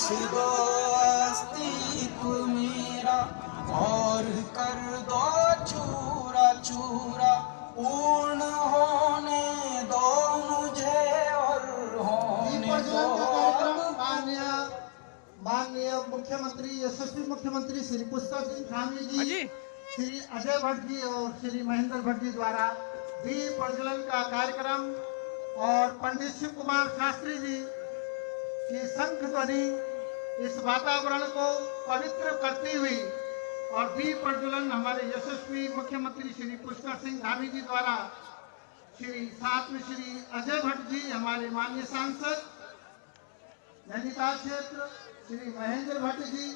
बख्श दो अस्तित्व मेरा और कर दो चूरा चूरा, पूर्ण होने दो मुझे और होने दो। माननीय मुख्यमंत्री, यशस्वी मुख्यमंत्री श्री पुष्कर सिंह धामी जी, श्री अजय भट्ट जी और श्री महेंद्र भट्ट जी द्वारा दीप प्रज्वलन का कार्यक्रम और पंडित शिव कुमार शास्त्री जी की शंख ध्वनि इस वातावरण को पवित्र करती हुई और दीप प्रज्वलन हमारे यशस्वी मुख्यमंत्री श्री पुष्कर सिंह धामी जी द्वारा साथ में श्री अजय भट्ट जी हमारे माननीय सांसद नैनीताल क्षेत्र, श्री महेंद्र भट्ट जी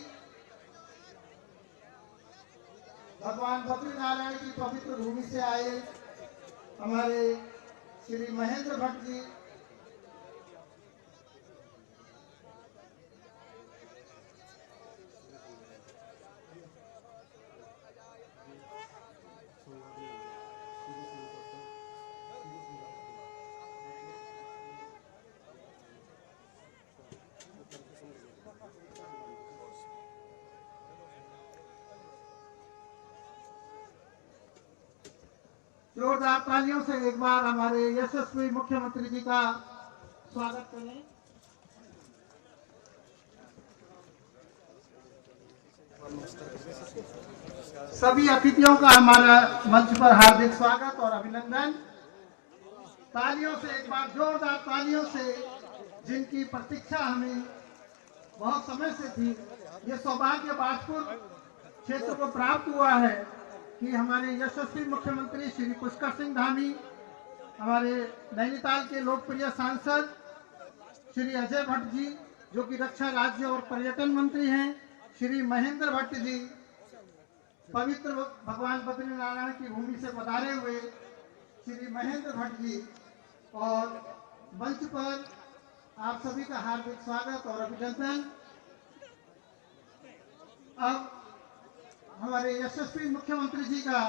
भगवान बद्रीनारायण की पवित्र भूमि से आए हमारे श्री महेंद्र भट्ट जी, जोरदार तालियों से एक बार हमारे यशस्वी मुख्यमंत्री जी का स्वागत करें। सभी अतिथियों का हमारा मंच पर हार्दिक स्वागत और अभिनंदन। तालियों से एक बार, जोरदार तालियों से, जिनकी प्रतीक्षा हमें बहुत समय से थी। ये सौभाग्य बाजपुर क्षेत्र को प्राप्त हुआ है कि हमारे यशस्वी मुख्यमंत्री श्री पुष्कर सिंह धामी, हमारे नैनीताल के लोकप्रिय सांसद श्री अजय भट्ट जी जो कि रक्षा राज्य और पर्यटन मंत्री हैं, श्री महेंद्र भट्ट जी पवित्र भगवान बद्रीनारायण की भूमि से पधारे हुए श्री महेंद्र भट्ट जी, और मंच पर आप सभी का हार्दिक स्वागत और अभिनंदन। अब हमारे यशस्वी मुख्यमंत्री जी का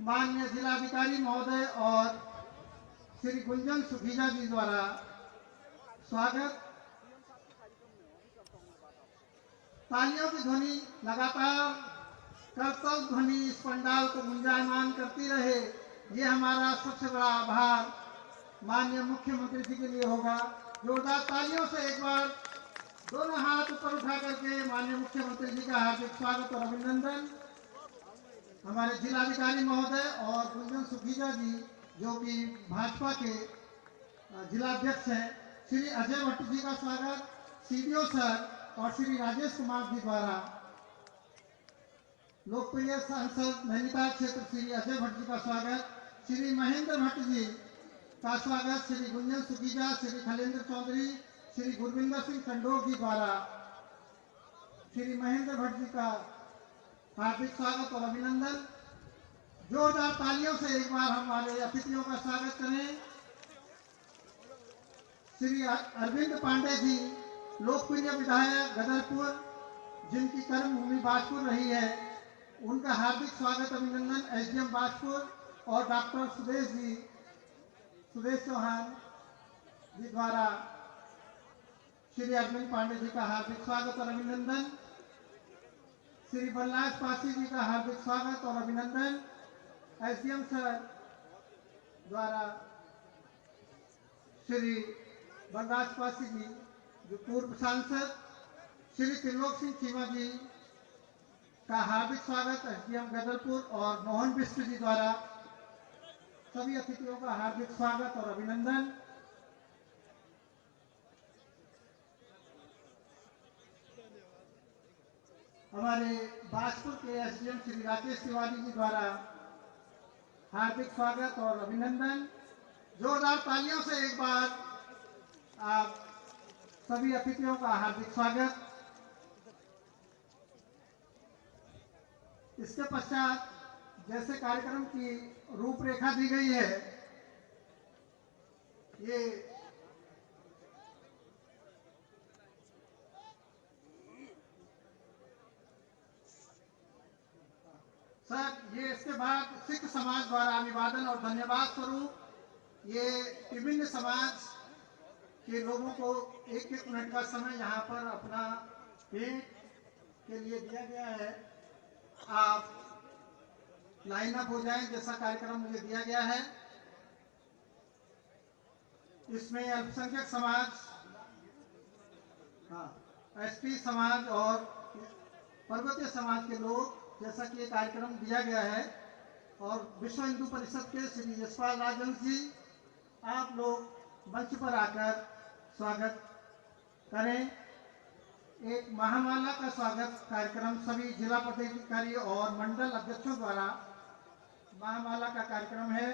माननीय जिलाधिकारी महोदय और श्री गुंजन सुखीजा जी द्वारा स्वागत। तालियों की ध्वनि लगातार करतल ध्वनि इस पंडाल को गुंजायमान करती रहे, ये हमारा सबसे बड़ा आभार माननीय मुख्यमंत्री जी के लिए होगा। जोरदार तालियों से एक बार दोनों हाथ ऊपर उठा करके माननीय मुख्यमंत्री जी का हार्दिक स्वागत और अभिनंदन। हमारे जिलाधिकारी महोदय और गुंजन सुखीजा जी जो कि भाजपा के जिलाध्यक्ष हैं, श्री अजय भट्ट जी का स्वागत, सीडीओ सर और श्री राजेश कुमार जी द्वारा लोकप्रिय सांसद नैनीताल क्षेत्र श्री अजय भट्ट जी का स्वागत, श्री महेंद्र भट्ट जी का स्वागत, श्री गुंजन सुखीजा, श्री खलेंद्र चौधरी, श्री गुरविंदर सिंह टंडोर जी द्वारा श्री महेंद्र भट्ट जी का हार्दिक स्वागत और अभिनंदन। जोरदार तालियों से एक बार हमारे अतिथियों का स्वागत करें। श्री अरविंद पांडे जी, लोकप्रिय विधायक गदरपुर, जिनकी कर्म भूमि बाजपुर रही है, उनका हार्दिक स्वागत अभिनंदन। एसडीएम बाजपुर और डॉक्टर सुदेश चौहान जी द्वारा श्री अरविंद पांडे जी का हार्दिक स्वागत और अभिनंदन। श्री बलराज पासी जी का हार्दिक स्वागत और अभिनंदन। एसडीएम सर द्वारा श्री बलराज पासी जी जो पूर्व सांसद, श्री त्रिलोक सिंह चीमा जी का हार्दिक स्वागत एसडीएम गदरपुर और मोहन बिष्ट जी द्वारा सभी अतिथियों का हार्दिक स्वागत और अभिनंदन। हमारे बाजपुर के एसडीएम श्री राकेश तिवारी जी द्वारा हार्दिक स्वागत और अभिनंदन। जोरदार तालियों से एक बार आप सभी अतिथियों का हार्दिक स्वागत। इसके पश्चात जैसे कार्यक्रम की रूपरेखा दी गई है, ये इसके बाद सिख समाज द्वारा अभिवादन और धन्यवाद स्वरूप ये विभिन्न समाज कि लोगों को एक एक मिनट का समय यहाँ पर अपना पेट के लिए दिया गया है। आप लाइन अप हो जाएं जैसा कार्यक्रम मुझे दिया गया है। इसमें अल्पसंख्यक समाज, एसटी समाज और पर्वतीय समाज के लोग, जैसा कि ये कार्यक्रम दिया गया है, और विश्व हिंदू परिषद के श्री यशपाल राजन जी, आप लोग मंच पर आकर स्वागत करें। एक महामाला का स्वागत कार्यक्रम सभी जिला पदाधिकारी और मंडल अध्यक्षों द्वारा महामाला का कार्यक्रम है।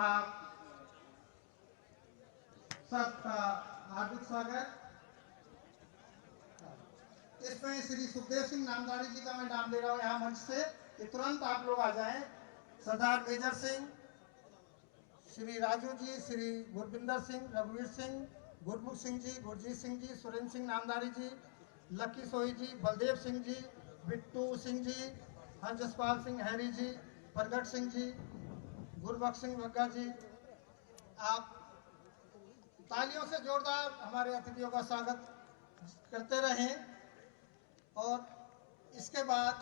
आप सबका हार्दिक स्वागत। इसमें श्री सुखदेव सिंह नामदारी जी का मैं नाम ले रहा हूँ यहाँ मंच से, कि तुरंत आप लोग आ जाएं। सरदार मेजर सिंह, श्री राजू जी, श्री गुरविंदर सिंह, रघुवीर सिंह, गुरमुख सिंह जी, गुरजीत सिंह जी, सुरेंद्र सिंह नामदारी जी, लक्की सोही जी, बलदेव सिंह जी, बिट्टू सिंह जी, हरजसपाल सिंह हैरी जी, प्रगट सिंह जी, गुरबख्श सिंह बग्गा जी। आप तालियों से जोरदार हमारे अतिथियों का स्वागत करते रहें। और इसके बाद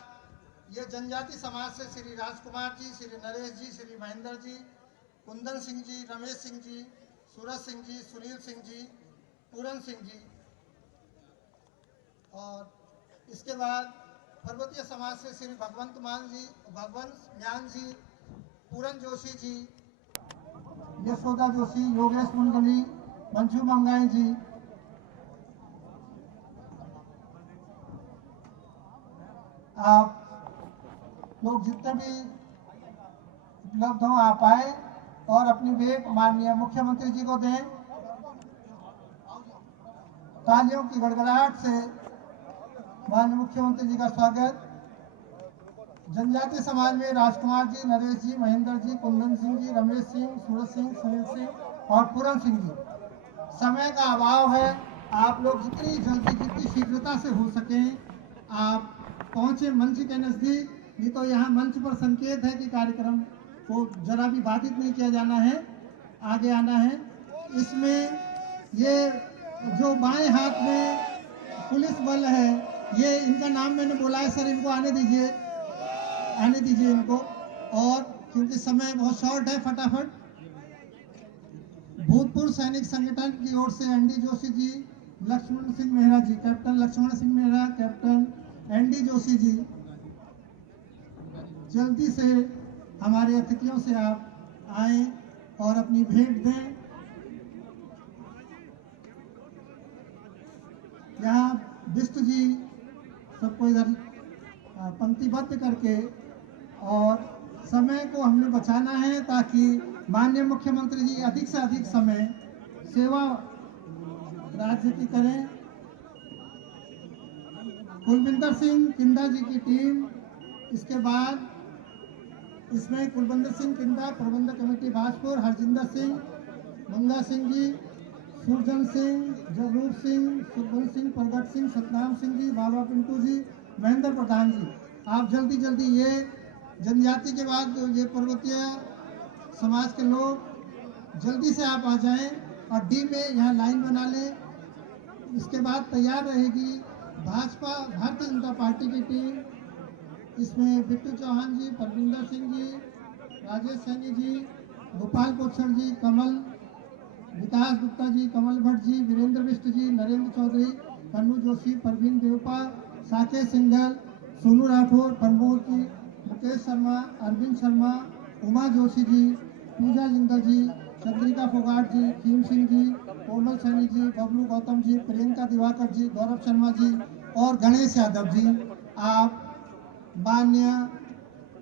ये जनजाति समाज से श्री राजकुमार जी, श्री नरेश जी, श्री महेंद्र जी, कुंदन सिंह जी, रमेश सिंह जी, सूरज सिंह जी, सुनील सिंह जी, पूरन सिंह जी। और इसके बाद पर्वतीय समाज से श्री भगवंत म्यान जी, पूरन जोशी जी, यशोदा जोशी, योगेश मंडली, मंजू मंगाई जी। आप लोग जितने भी उपलब्ध हो आप आए और अपनी भेंट माननीय मुख्यमंत्री जी को दें। तालियों की गड़गड़ाहट से माननीय मुख्यमंत्री जी का स्वागत। जनजाति समाज में राजकुमार जी, नरेश जी, महेंद्र जी, कुंदन सिंह जी, रमेश सिंह, सूरज सिंह, सुनील सिंह और पूरन सिंह जी। समय का अभाव है, आप लोग जितनी जल्दी, जितनी शीघ्रता से हो सके आप पहुंचे मंच के नजदीक। नहीं तो यहाँ मंच पर संकेत है कि कार्यक्रम को जरा भी बाधित नहीं किया जाना है, आगे आना है। इसमें ये जो बाएं हाथ में पुलिस बल है, ये इनका नाम मैंने बोला है सर, इनको आने दीजिए इनको। और क्योंकि समय बहुत शॉर्ट है, फटाफट। भूतपूर्व सैनिक संगठन की ओर से N D Joshi ji, Lakshman Singh Mehra ji, captain Lakshman Singh Mehra, captain N D Joshi ji. जल्दी से हमारे अतिथियों से आप आए और अपनी भेंट दें। यहाँ बिष्ट जी सबको इधर पंक्तिबद्ध करके, और समय को हमने बचाना है ताकि माननीय मुख्यमंत्री जी अधिक से अधिक समय सेवा राज्य की करें। कुलविंदर सिंह किंदा जी की टीम, इसके बाद इसमें कुलविंदर सिंह किंदा, प्रबंधक कमेटी भाजपुर, हरजिंदर सिंह, मंगा सिंह जी, सुरजन सिंह, जगरूप सिंह, सुखवंत सिंह, प्रगट सिंह, सतनाम सिंह जी, बाबा पिंटू जी, महेंद्र प्रधान जी। आप जल्दी जल्दी, ये जनजाति के बाद ये पर्वतीय समाज के लोग जल्दी से आप आ जाएं और डी में यहाँ लाइन बना लें। इसके बाद तैयार रहेगी भाजपा भारतीय जनता पार्टी की टीम। इसमें बिट्टू चौहान जी, परविंदर सिंह जी, राजेश सैनी जी, गोपाल कोच्छर जी, कमल विकास गुप्ता जी, कमल भट्ट जी, वीरेंद्र बिष्ट जी, नरेंद्र चौधरी, कन्नू जोशी, परवीन देवपा, साकेत सिंघल, सोनू राठौर, प्रमोद जी, मुकेश शर्मा, अरविंद शर्मा, उमा जोशी जी, पूजा जिंदल जी, चंद्रिका फोगाट जी, खीम सिंह जी, कोमल सैनी जी, बबलू गौतम जी, प्रियंका दिवाकर जी, गौरव शर्मा जी और गणेश यादव जी। आप माननीय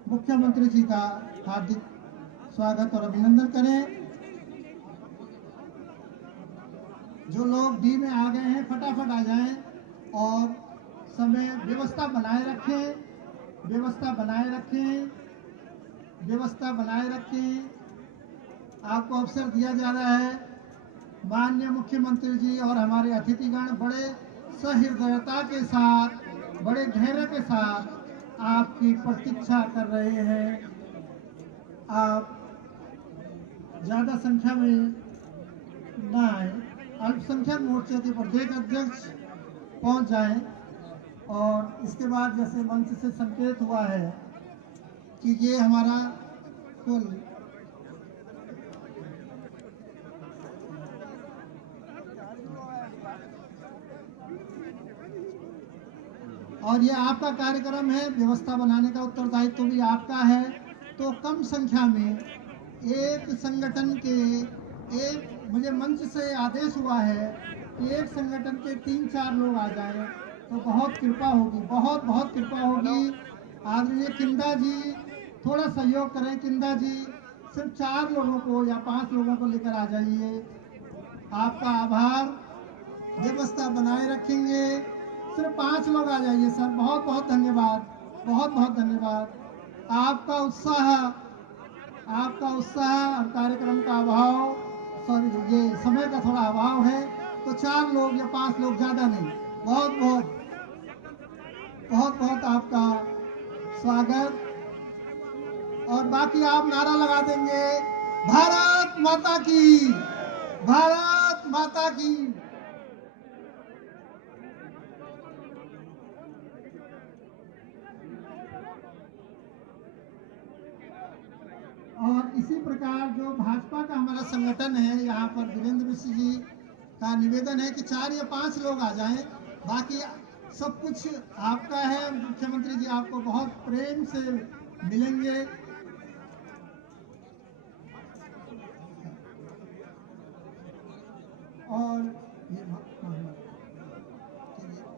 मुख्यमंत्री जी का हार्दिक स्वागत और अभिनंदन करें। जो लोग डी में आ गए हैं फटाफट आ जाएं और समय व्यवस्था बनाए रखें, व्यवस्था बनाए रखें, व्यवस्था बनाए रखें। आपको अवसर दिया जा रहा है। माननीय मुख्यमंत्री जी और हमारे अतिथिगण बड़े सहृदयता के साथ, बड़े धैर्य के साथ आपकी प्रतीक्षा कर रहे हैं। आप ज्यादा संख्या में ना आए, अल्पसंख्यक मोर्चे के प्रदेश अध्यक्ष पहुंच जाएं। और इसके बाद जैसे मंच से संकेत हुआ है कि ये हमारा कुल और ये आपका कार्यक्रम है, व्यवस्था बनाने का उत्तरदायित्व भी आपका है। तो कम संख्या में एक संगठन के मुझे मंच से आदेश हुआ है कि एक संगठन के 3-4 लोग आ जाएं तो बहुत कृपा होगी, बहुत बहुत कृपा होगी। आदरणीय किंदा जी थोड़ा सहयोग करें। किंदा जी सिर्फ 4 लोगों को या 5 लोगों को लेकर आ जाइए। आपका आभार। व्यवस्था बनाए रखेंगे। सिर्फ 5 लोग आ जाइए सर। बहुत बहुत धन्यवाद, बहुत बहुत धन्यवाद। आपका उत्साह और कार्यक्रम का अभाव, सॉरी ये समय का थोड़ा अभाव है, तो 4 लोग या 5 लोग, ज़्यादा नहीं। बहुत बहुत बहुत बहुत आपका स्वागत। और बाकी आप नारा लगा देंगे, भारत माता की, भारत माता की। और इसी प्रकार जो भाजपा का हमारा संगठन है, यहाँ पर वीरेंद्र मिश्र जी का निवेदन है कि 4 या 5 लोग आ जाएं। बाकी सब कुछ आपका है। मुख्यमंत्री जी आपको बहुत प्रेम से मिलेंगे। और ये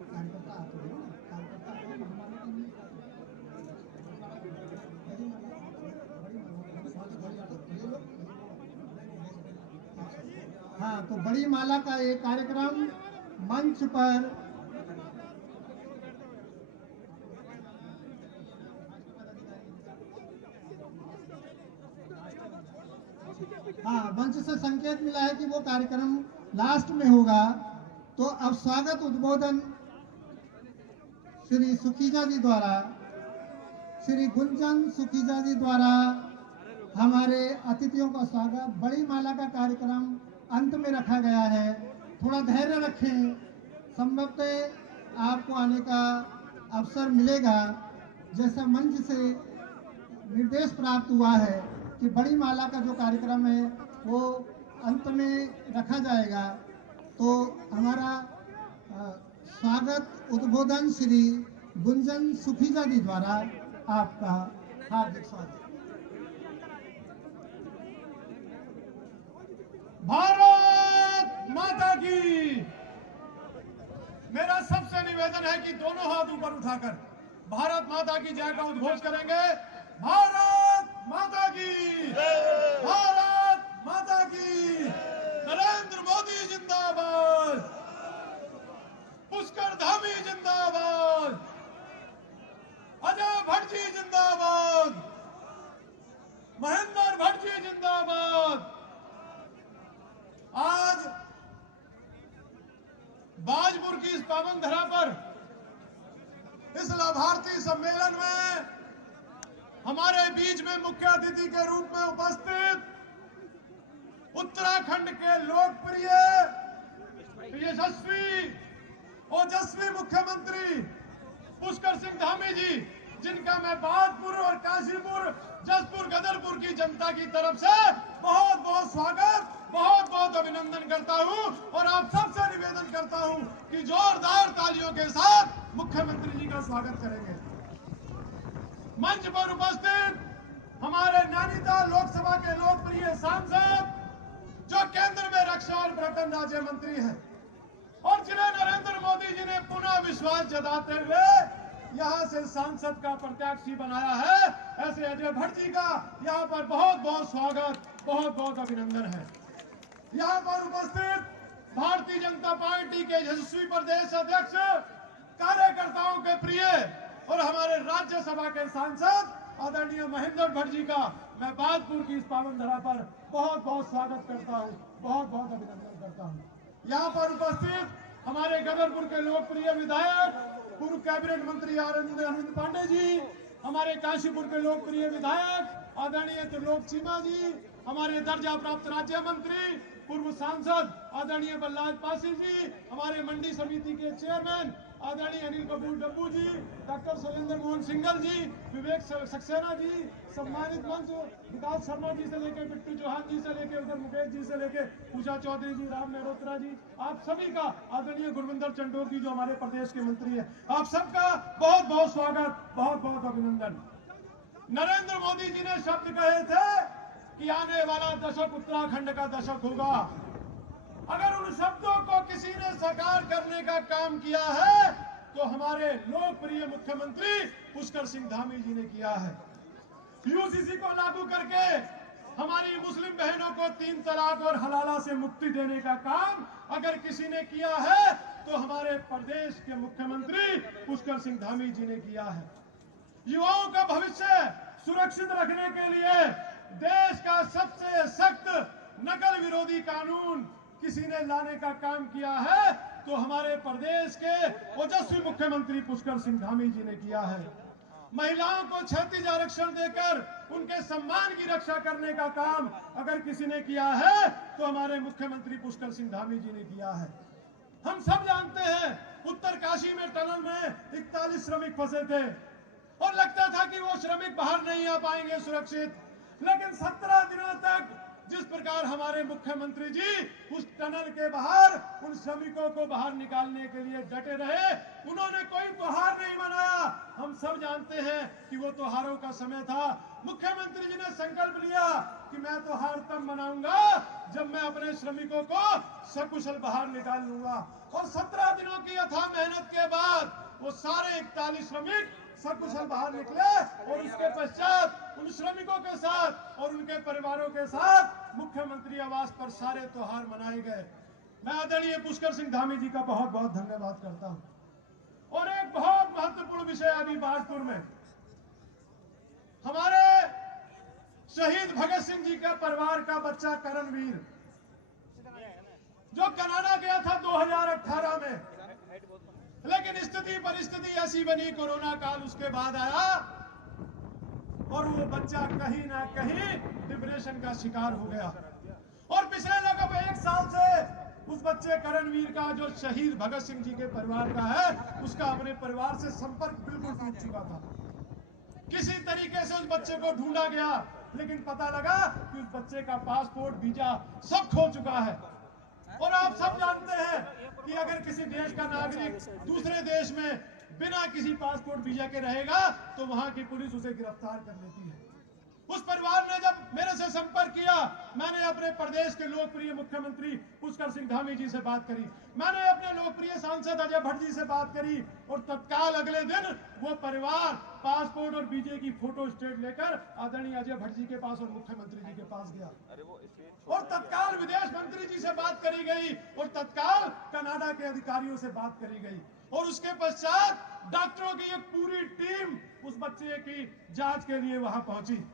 कार्यकर्ता आते हैं ना, कार्यकर्ता हाँ, तो बड़ी माला का एक कार्यक्रम मंच पर हाँ, मंच से संकेत मिला है कि वो कार्यक्रम लास्ट में होगा। तो अब स्वागत उद्बोधन श्री सुखीजा जी द्वारा, श्री गुंजन सुखीजा जी द्वारा हमारे अतिथियों का स्वागत। बड़ी माला का कार्यक्रम अंत में रखा गया है, थोड़ा धैर्य रखें। संभवतः आपको आने का अवसर मिलेगा। जैसा मंच से निर्देश प्राप्त हुआ है कि बड़ी माला का जो कार्यक्रम है वो अंत में रखा जाएगा। तो हमारा स्वागत उद्बोधन श्री गुंजन सुखीजा जी द्वारा आपका हार्दिक स्वागत। भारत माता की। मेरा सबसे निवेदन है कि दोनों हाथ ऊपर उठाकर भारत माता की जय का उद्घोष करेंगे। भारत माता की, भारत माता की। नरेंद्र मोदी जिंदाबाद, पुष्कर धामी जिंदाबाद, अजय भट्ट जी जिंदाबाद, महेंद्र भट्ट जी जिंदाबाद। आज बाजपुर की इस पावन धरा पर इस लाभार्थी सम्मेलन में हमारे बीच में मुख्य अतिथि के रूप में उपस्थित उत्तराखंड के लोकप्रिय, यशस्वी, ओजस्वी मुख्यमंत्री पुष्कर सिंह धामी जी, जिनका मैं बाजपुर और काशीपुर, जसपुर, गदरपुर की जनता की तरफ से बहुत बहुत स्वागत, बहुत बहुत अभिनंदन करता हूं। और आप सबसे निवेदन करता हूं कि जोरदार तालियों के साथ मुख्यमंत्री जी का स्वागत करेंगे। मंच पर उपस्थित हमारे नैनीताल लोकसभा के लोकप्रिय सांसद, जो केंद्र में रक्षा और पर्यटन राज्य मंत्री हैं और जिन्हें नरेंद्र मोदी जी ने पुनः विश्वास जताते हुए यहां से सांसद का प्रत्याशी बनाया है, ऐसे अजय भट्ट जी का यहां पर बहुत बहुत स्वागत, बहुत बहुत अभिनंदन है। यहां पर उपस्थित भारतीय जनता पार्टी के यशस्वी प्रदेश अध्यक्ष, कार्यकर्ताओं के प्रिय और हमारे राज्यसभा के सांसद आदरणीय महेंद्र भट्ट जी का मैं बाजपुर की इस पावन धरा पर बहुत बहुत स्वागत करता हूं, बहुत बहुत अभिनंदन करता हूं। यहां पर उपस्थित हमारे गदरपुर के लोकप्रिय विधायक, पूर्व कैबिनेट मंत्री अरविंद पांडे जी, हमारे काशीपुर के लोकप्रिय विधायक आदरणीय त्रिलोक चीमा जी, हमारे दर्जा प्राप्त राज्य मंत्री पूर्व सांसद आदरणीय बल्लाज पासी जी, हमारे मंडी समिति के चेयरमैन आदरणीय अनिल कपूर डब्बू जी, डॉक्टर शैलेंद्र मोहन सिंघल जी, विवेक सक्सेना जी, सम्मानित मंच विकास शर्मा जी से लेकर बिट्टू चौहान जी से लेकर उधर मुकेश जी से लेकर पूजा चौधरी जी, राम मेहरोत्रा जी, आप सभी का, आदरणीय गुरविंदर चंडोर जी जो हमारे प्रदेश के मंत्री है, आप सबका बहुत बहुत स्वागत, बहुत बहुत अभिनंदन। नरेंद्र मोदी जी ने शब्द कहे थे कि आने वाला दशक उत्तराखंड का दशक होगा। अगर उन शब्दों को किसी ने साकार करने का काम किया है तो हमारे लोकप्रिय मुख्यमंत्री पुष्कर सिंह धामी जी ने किया है। यूसीसी को लागू करके हमारी मुस्लिम बहनों को 3 तलाक और हलाला से मुक्ति देने का काम अगर किसी ने किया है तो हमारे प्रदेश के मुख्यमंत्री पुष्कर सिंह धामी जी ने किया है। युवाओं का भविष्य सुरक्षित रखने के लिए देश का सबसे सख्त नकल विरोधी कानून किसी ने लाने का काम किया है तो हमारे प्रदेश के ओजस्वी मुख्यमंत्री पुष्कर सिंह धामी जी ने किया है। महिलाओं को क्षैतिज आरक्षण देकर उनके सम्मान की रक्षा करने का काम अगर किसी ने किया है तो हमारे मुख्यमंत्री पुष्कर सिंह धामी जी ने किया है। हम सब जानते हैं उत्तरकाशी में टनल में 41 श्रमिक फंसे थे और लगता था कि वो श्रमिक बाहर नहीं आ पाएंगे सुरक्षित, लेकिन 17 दिनों तक जिस प्रकार हमारे मुख्यमंत्री जी उस टनल के बाहर उन श्रमिकों को बाहर निकालने के लिए डटे रहे, उन्होंने कोई त्योहार नहीं मनाया। हम सब जानते हैं कि वो त्योहारों का समय था। मुख्यमंत्री जी ने संकल्प लिया कि मैं त्योहार तब मनाऊंगा जब मैं अपने श्रमिकों को सकुशल बाहर निकाल लूंगा। और 17 दिनों की अथाह मेहनत के बाद वो सारे 41 श्रमिक सकुशल बाहर निकले और उसके पश्चात उन श्रमिकों के साथ और उनके परिवारों के साथ मुख्यमंत्री आवास पर सारे त्योहार मनाए गए। मैं आदरणीय पुष्कर सिंह धामी जी का बहुत बहुत धन्यवाद करता हूं। और एक बहुत महत्वपूर्ण विषय अभी बाजपुर में हमारे शहीद भगत सिंह जी का परिवार का बच्चा करणवीर जो कनाडा गया था 2018 में, लेकिन स्थिति परिस्थिति ऐसी बनी, कोरोना काल उसके बाद आया और वो बच्चा कहीं ना कहीं डिप्रेशन का शिकार हो गया। और पिछले लगभग 1 साल से उस बच्चे करणवीर का जो शहीद भगत सिंह जी के परिवार का है उसका अपने परिवार से संपर्क बिल्कुल टूट चुका था। किसी तरीके से उस बच्चे को ढूंढा गया, लेकिन पता लगा कि उस बच्चे का पासपोर्ट वीजा सब खो चुका है। और आप सब जानते हैं कि अगर किसी देश का नागरिक दूसरे देश में बिना किसी पासपोर्ट वीजा के रहेगा तो वहां की पुलिस उसे गिरफ्तार कर लेती है। उस परिवार ने जब मेरे से संपर्क किया, मैंने अपने प्रदेश के लोकप्रिय मुख्यमंत्री पुष्कर सिंह धामी जी से बात करी, मैंने अपने लोकप्रिय सांसद अजय भट्ट जी से बात करी और तत्काल अगले दिन वो परिवार पासपोर्ट और वीजे की फोटो स्टेट लेकर आदरणीय अजय भट्ट जी के पास और मुख्यमंत्री जी के पास गया और तत्काल विदेश मंत्री जी से बात करी गई और तत्काल कनाडा के अधिकारियों से बात करी गई और उसके पश्चात डॉक्टरों की एक पूरी टीम उस बच्चे की जांच के लिए वहां पहुंची।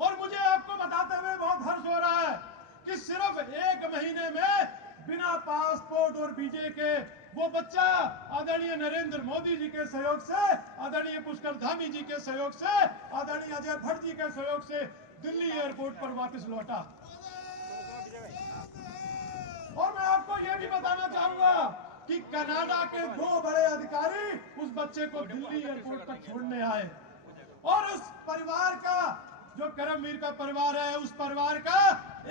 और मुझे आपको बताते हुए बहुत हर्ष हो रहा है कि सिर्फ 1 महीने में बिना पासपोर्ट और वीजे के वो बच्चा आदरणीय नरेंद्र मोदी जी के सहयोग से, आदरणीय पुष्कर धामी जी के सहयोग से, आदरणीय अजय भट्ट जी के सहयोग से दिल्ली एयरपोर्ट पर वापस लौटा। और मैं आपको यह भी बताना चाहूंगा कि कनाडा के 2 बड़े अधिकारी उस बच्चे को दिल्ली एयरपोर्ट तक छोड़ने आए और उस परिवार का जो करमवीर का परिवार है उस परिवार का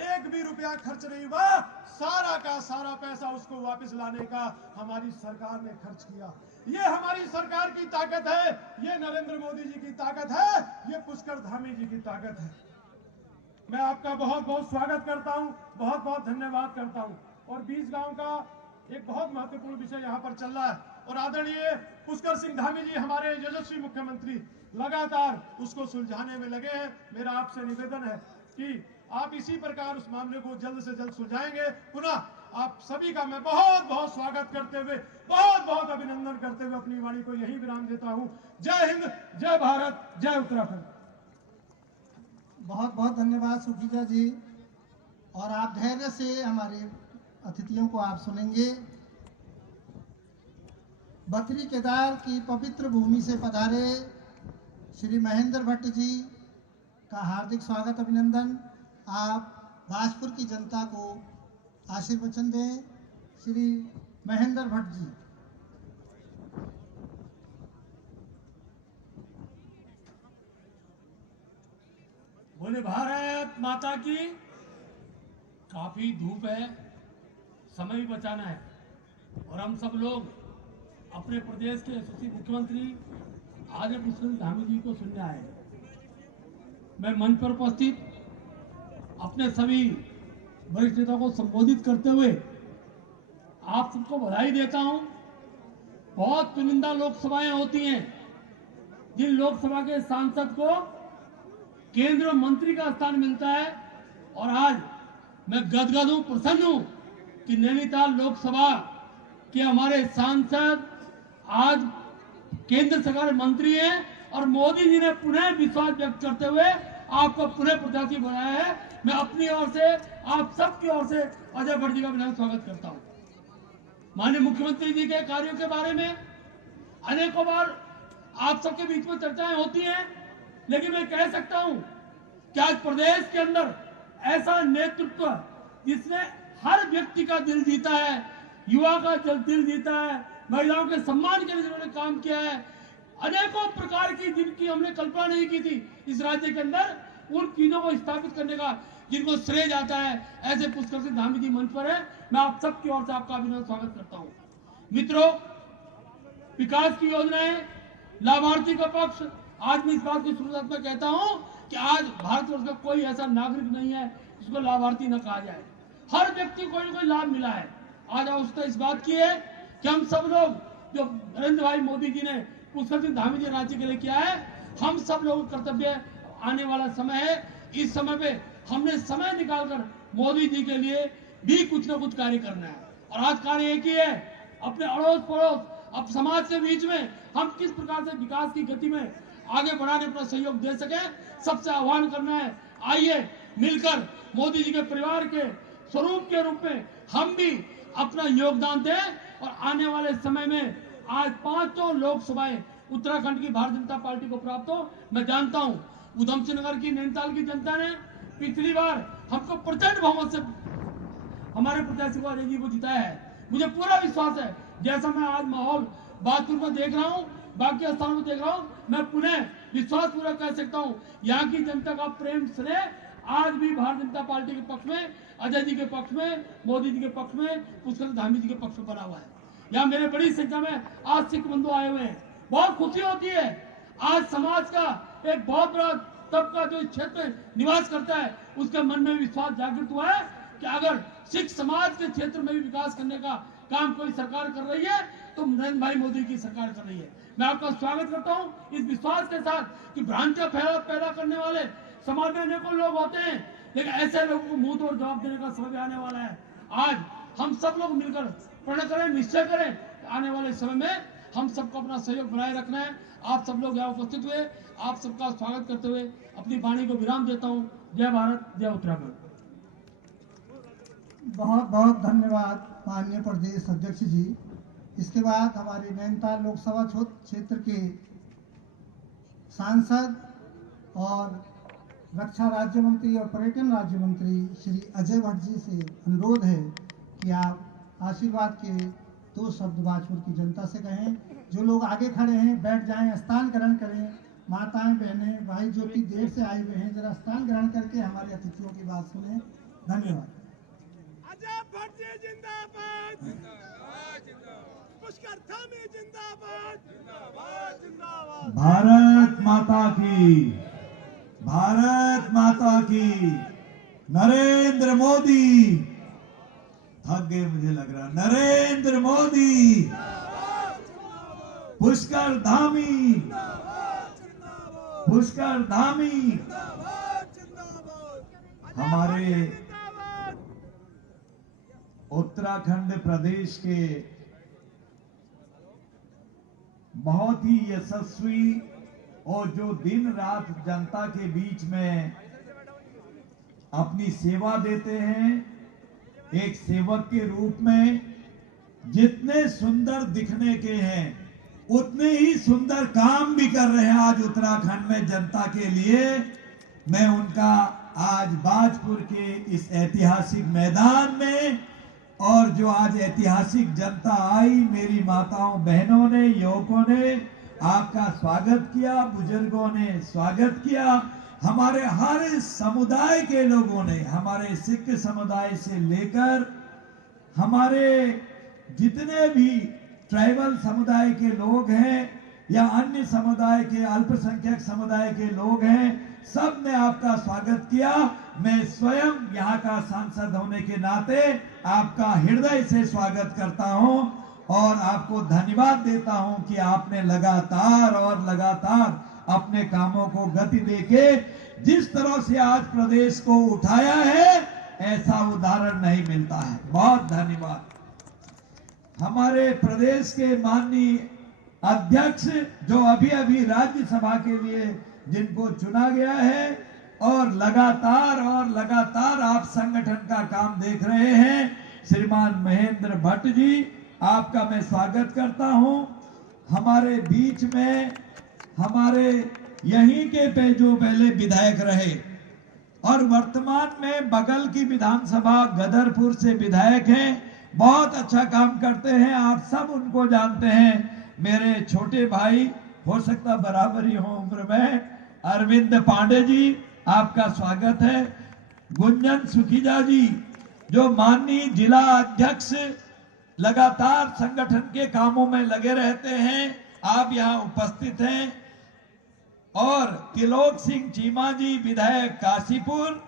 1 भी रुपया खर्च नहीं हुआ, सारा का सारा पैसा उसको वापस लाने का हमारी सरकार ने खर्च किया। ये हमारी सरकार की ताकत है, ये नरेंद्र मोदी जी की ताकत है, ये पुष्कर धामी जी की ताकत है। मैं आपका बहुत बहुत स्वागत करता हूं, बहुत बहुत धन्यवाद करता हूं। और 20 गांव का एक बहुत महत्वपूर्ण विषय यहाँ पर चल रहा है और आदरणीय पुष्कर सिंह धामी जी हमारे यशस्वी मुख्यमंत्री लगातार उसको सुलझाने में लगे हैं। मेरा आपसे निवेदन है कि आप इसी प्रकार उस मामले को जल्द से जल्द सुलझाएंगे। पुनः आप सभी का मैं बहुत बहुत स्वागत करते हुए, बहुत बहुत अभिनंदन करते हुए अपनी वाणी को यही विराम देता हूं। जय हिंद, जय भारत, जय उत्तराखंड। बहुत बहुत धन्यवाद सुखीजा जी। और आप धैर्य से हमारे अतिथियों को आप सुनेंगे। बद्री केदार की पवित्र भूमि से पधारे श्री महेंद्र भट्ट जी का हार्दिक स्वागत, अभिनंदन। आप बाजपुर की जनता को आशीर्वचन दें। श्री महेंद्र भट्ट जी। बोले भारत माता की। काफी धूप है, समय भी बचाना है और हम सब लोग अपने प्रदेश के यशस्वी मुख्यमंत्री आदरणीय पुष्कर सिंह धामी जी को सुनने आए। मैं मंच पर उपस्थित अपने सभी वरिष्ठ नेताओं को संबोधित करते हुए आप सबको बधाई देता हूं। बहुत चुनिंदा लोकसभाएं होती हैं जिन लोकसभा के सांसद को केंद्र मंत्री का स्थान मिलता है, और आज मैं गदगद हूं, प्रसन्न हूं कि नैनीताल लोकसभा के हमारे सांसद आज केंद्र सरकार मंत्री हैं और मोदी जी ने पुनः विश्वास व्यक्त करते हुए आपको पुनः प्रत्याशी बनाया है। मैं अपनी ओर से, आप सबकी ओर से अजय भट्ट जी का विनम्र स्वागत करता हूं। माननीय मुख्यमंत्री जी के कार्यों के बारे में अनेकों बार आप सबके बीच में चर्चाएं होती हैं, लेकिन मैं कह सकता हूं कि आज प्रदेश के अंदर ऐसा नेतृत्व जिसने हर व्यक्ति का दिल जीता है, युवा का दिल जीता है, महिलाओं के सम्मान के लिए जिन्होंने काम किया है, अनेकों प्रकार की जिनकी हमने कल्पना नहीं की थी इस राज्य के अंदर, उन चीजों को स्थापित करने का जिनको श्रेय जाता है, ऐसे पुष्कर सिंह धामी जी मंच पर है। मैं आप सबकी ओर से आपका अभिनंदन स्वागत करता हूं। मित्रों, विकास की योजनाएं, लाभार्थी का पक्ष, आज मैं इस बात की शुरुआत में कहता हूं कि आज भारतवर्ष का कोई ऐसा नागरिक नहीं है जिसको लाभार्थी न कहा जाए। हर व्यक्ति को कोई लाभ मिला है। आज आवश्यकता इस बात की है कि हम सब लोग, जो नरेंद्र भाई मोदी जी ने पुष्कर सिंह धामी जी राज्य के लिए किया है, हम सब लोगों का कर्तव्य आने वाला समय है। इस समय पे हमने समय निकालकर मोदी जी के लिए भी कुछ न कुछ कार्य करना है। और आज कार्य एक ही है, अपने अड़ोस पड़ोस, अब समाज के बीच में हम किस प्रकार से विकास की गति में आगे बढ़ाने अपना सहयोग दे सके, सबसे आह्वान करना है। आइए मिलकर मोदी जी के परिवार के स्वरूप के रूप में हम भी अपना योगदान दें और आने वाले समय में आज 5 लोकसभाएं उत्तराखंड की भारतीय जनता पार्टी को प्राप्त हो। मैं जानता हूं उधम सिंह नगर की, नैनीताल की जनता ने पिछली बार हमको प्रचंड बहुमत से हमारे प्रत्याशी को अजय जी को जिताया है। मुझे पूरा विश्वास है, जैसा मैं आज माहौल बाजपुर में देख रहा हूं, बाकी स्थानों में देख रहा हूं, मैं पुनः विश्वास पूर्वक कह सकता हूं यहाँ की जनता का प्रेम स्नेह आज भी भारतीय जनता पार्टी के पक्ष में, अजय जी के पक्ष में, मोदी जी के पक्ष में, पुष्कर धामी जी के पक्ष में बना हुआ है। यहाँ मेरे बड़ी संख्या में आज सिख बंधु आए हुए हैं। बहुत खुशी होती है। आज समाज का एक बहुत बड़ा तबका जो इस क्षेत्र में निवास करता है, उसके मन में विश्वास जागृत हुआ है कि अगर सिख समाज के क्षेत्र में भी विकास करने का काम कोई सरकार कर रही है तो नरेंद्र भाई मोदी की सरकार कर रही है। मैं आपका स्वागत करता हूं इस विश्वास के साथ कि भ्रांतियां पैदा करने वाले समाज में अनेकों लोग होते हैं, लेकिन ऐसे लोगों को मुंह तोड़ जवाब देने का समय आने वाला है। आज हम सब लोग मिलकर प्रण करें, निश्चय करें, आने वाले समय में हम सबको अपना सहयोग बनाए रखना है। आप सब लोग यहाँ उपस्थित हुए, आप सबका स्वागत करते हुए अपनी वाणी को विराम देता हूँ। जय भारत, जय उत्तराखंड। बहुत बहुत धन्यवाद माननीय प्रदेश अध्यक्ष जी। इसके बाद हमारे नैनीताल लोकसभा क्षेत्र के सांसद और रक्षा राज्य मंत्री और पर्यटन राज्य मंत्री श्री अजय भट्ट जी से अनुरोध है कि आप आशीर्वाद के 2 शब्द बाजपुर की जनता से कहें। जो लोग आगे खड़े हैं बैठ जाएं, स्थान ग्रहण करें। माताएं, बहनें, भाई जो कि देर से आए हुए हैं, जरा स्थान ग्रहण करके हमारे अतिथियों की बात सुने। धन्यवाद। अजय भट्ट जी जिंदाबाद, पुष्कर धामी जिंदाबाद, जिंदाबाद जिंदाबाद। भारत माता की, भारत माता की। नरेंद्र मोदी, थक गए मुझे लग रहा, नरेंद्र मोदी, पुष्कर धामी, पुष्कर धामी। हमारे उत्तराखंड प्रदेश के बहुत ही यशस्वी और जो दिन रात जनता के बीच में अपनी सेवा देते हैं, एक सेवक के रूप में जितने सुंदर दिखने के हैं उतने ही सुंदर काम भी कर रहे हैं आज उत्तराखंड में जनता के लिए। मैं उनका आज बाजपुर के इस ऐतिहासिक मैदान में, और जो आज ऐतिहासिक जनता आई, मेरी माताओं बहनों ने, युवकों ने आपका स्वागत किया, बुजुर्गों ने स्वागत किया, हमारे हर समुदाय के लोगों ने, हमारे सिख समुदाय से लेकर हमारे जितने भी ट्राइबल समुदाय के लोग हैं या अन्य समुदाय के, अल्पसंख्यक समुदाय के लोग हैं, सब ने आपका स्वागत किया। मैं स्वयं यहाँ का सांसद होने के नाते आपका हृदय से स्वागत करता हूँ और आपको धन्यवाद देता हूँ कि आपने लगातार और लगातार अपने कामों को गति देके जिस तरह से आज प्रदेश को उठाया है, ऐसा उदाहरण नहीं मिलता है। बहुत धन्यवाद। हमारे प्रदेश के माननीय अध्यक्ष जो अभी अभी राज्यसभा के लिए जिनको चुना गया है, और लगातार आप संगठन का काम देख रहे हैं, श्रीमान महेंद्र भट्ट जी, आपका मैं स्वागत करता हूं। हमारे बीच में हमारे यहीं के जो पहले विधायक रहे और वर्तमान में बगल की विधानसभा गदरपुर से विधायक हैं, बहुत अच्छा काम करते हैं, आप सब उनको जानते हैं। मेरे छोटे भाई, हो सकता बराबरी हो उम्र में, अरविंद पांडे जी, आपका स्वागत है। गुंजन सुखीजा जी जो माननीय जिला अध्यक्ष, लगातार संगठन के कामों में लगे रहते हैं, आप यहाँ उपस्थित हैं। और त्रिलोक सिंह चीमा जी विधायक काशीपुर,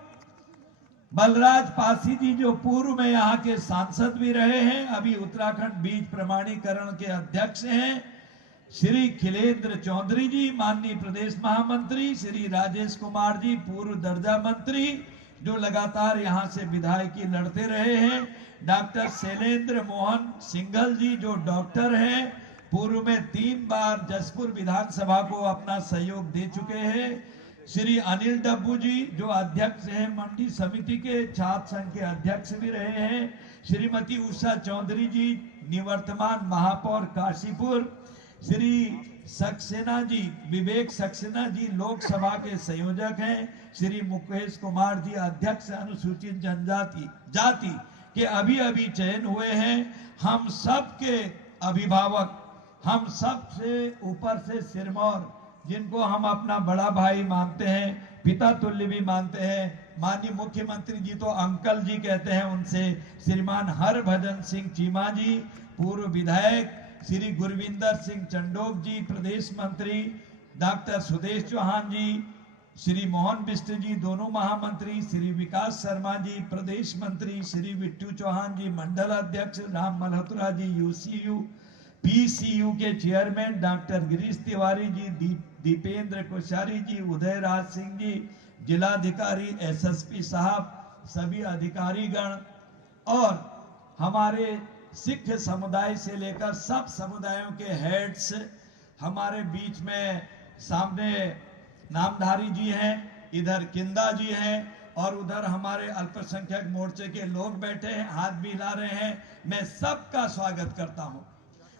बलराज पासी जी जो पूर्व में यहाँ के सांसद भी रहे हैं, अभी उत्तराखंड बीज प्रमाणीकरण के अध्यक्ष हैं, श्री खिलेंद्र चौधरी जी माननीय प्रदेश महामंत्री, श्री राजेश कुमार जी पूर्व दर्जा मंत्री जो लगातार यहाँ से विधायकी लड़ते रहे हैं, डॉक्टर शैलेंद्र मोहन सिंघल जी जो डॉक्टर हैं, पूर्व में 3 बार जसपुर विधानसभा को अपना सहयोग दे चुके हैं, श्री अनिल डब्बू जी जो अध्यक्ष हैं मंडी समिति के, छात्र संघ के अध्यक्ष भी रहे हैं, श्रीमती उषा चौधरी जी निवर्तमान महापौर काशीपुर, श्री सक्सेना जी, विवेक सक्सेना जी लोकसभा के संयोजक हैं, श्री मुकेश कुमार जी अध्यक्ष अनुसूचित जनजाति जाति के अभी अभी चयन हुए हैं। हम सब के अभिभावक, हम सब से ऊपर से सिरमौर, जिनको हम अपना बड़ा भाई मानते हैं, पिता तुल्य भी मानते हैं, माननीय मुख्यमंत्री जी तो अंकल जी कहते हैं उनसे, श्रीमान हरभजन सिंह चीमा जी पूर्व विधायक, श्री गुरविंदर सिंह चंडोक जी प्रदेश मंत्री, डॉक्टर सुदेश चौहान जी, श्री मोहन बिष्ट जी दोनों महामंत्री, श्री विकास शर्मा जी प्रदेश मंत्री, श्री विट्टू चौहान जी मंडल अध्यक्ष, राम मल्होत्रा जी यूसीयू पीसीयू के चेयरमैन, डॉक्टर गिरीश तिवारी जी, दीपेंद्र कोश्यारी जी, उदय राज सिंह जी जिलाधिकारी, एसएसपी साहब, सभी अधिकारीगण और हमारे सिख समुदाय से लेकर सब समुदायों के हेड्स हमारे बीच में, सामने नामधारी जी हैं, इधर किंदा जी हैं और उधर हमारे अल्पसंख्यक मोर्चे के लोग बैठे हैं, हाथ भी हिला रहे हैं। मैं सबका स्वागत करता हूं।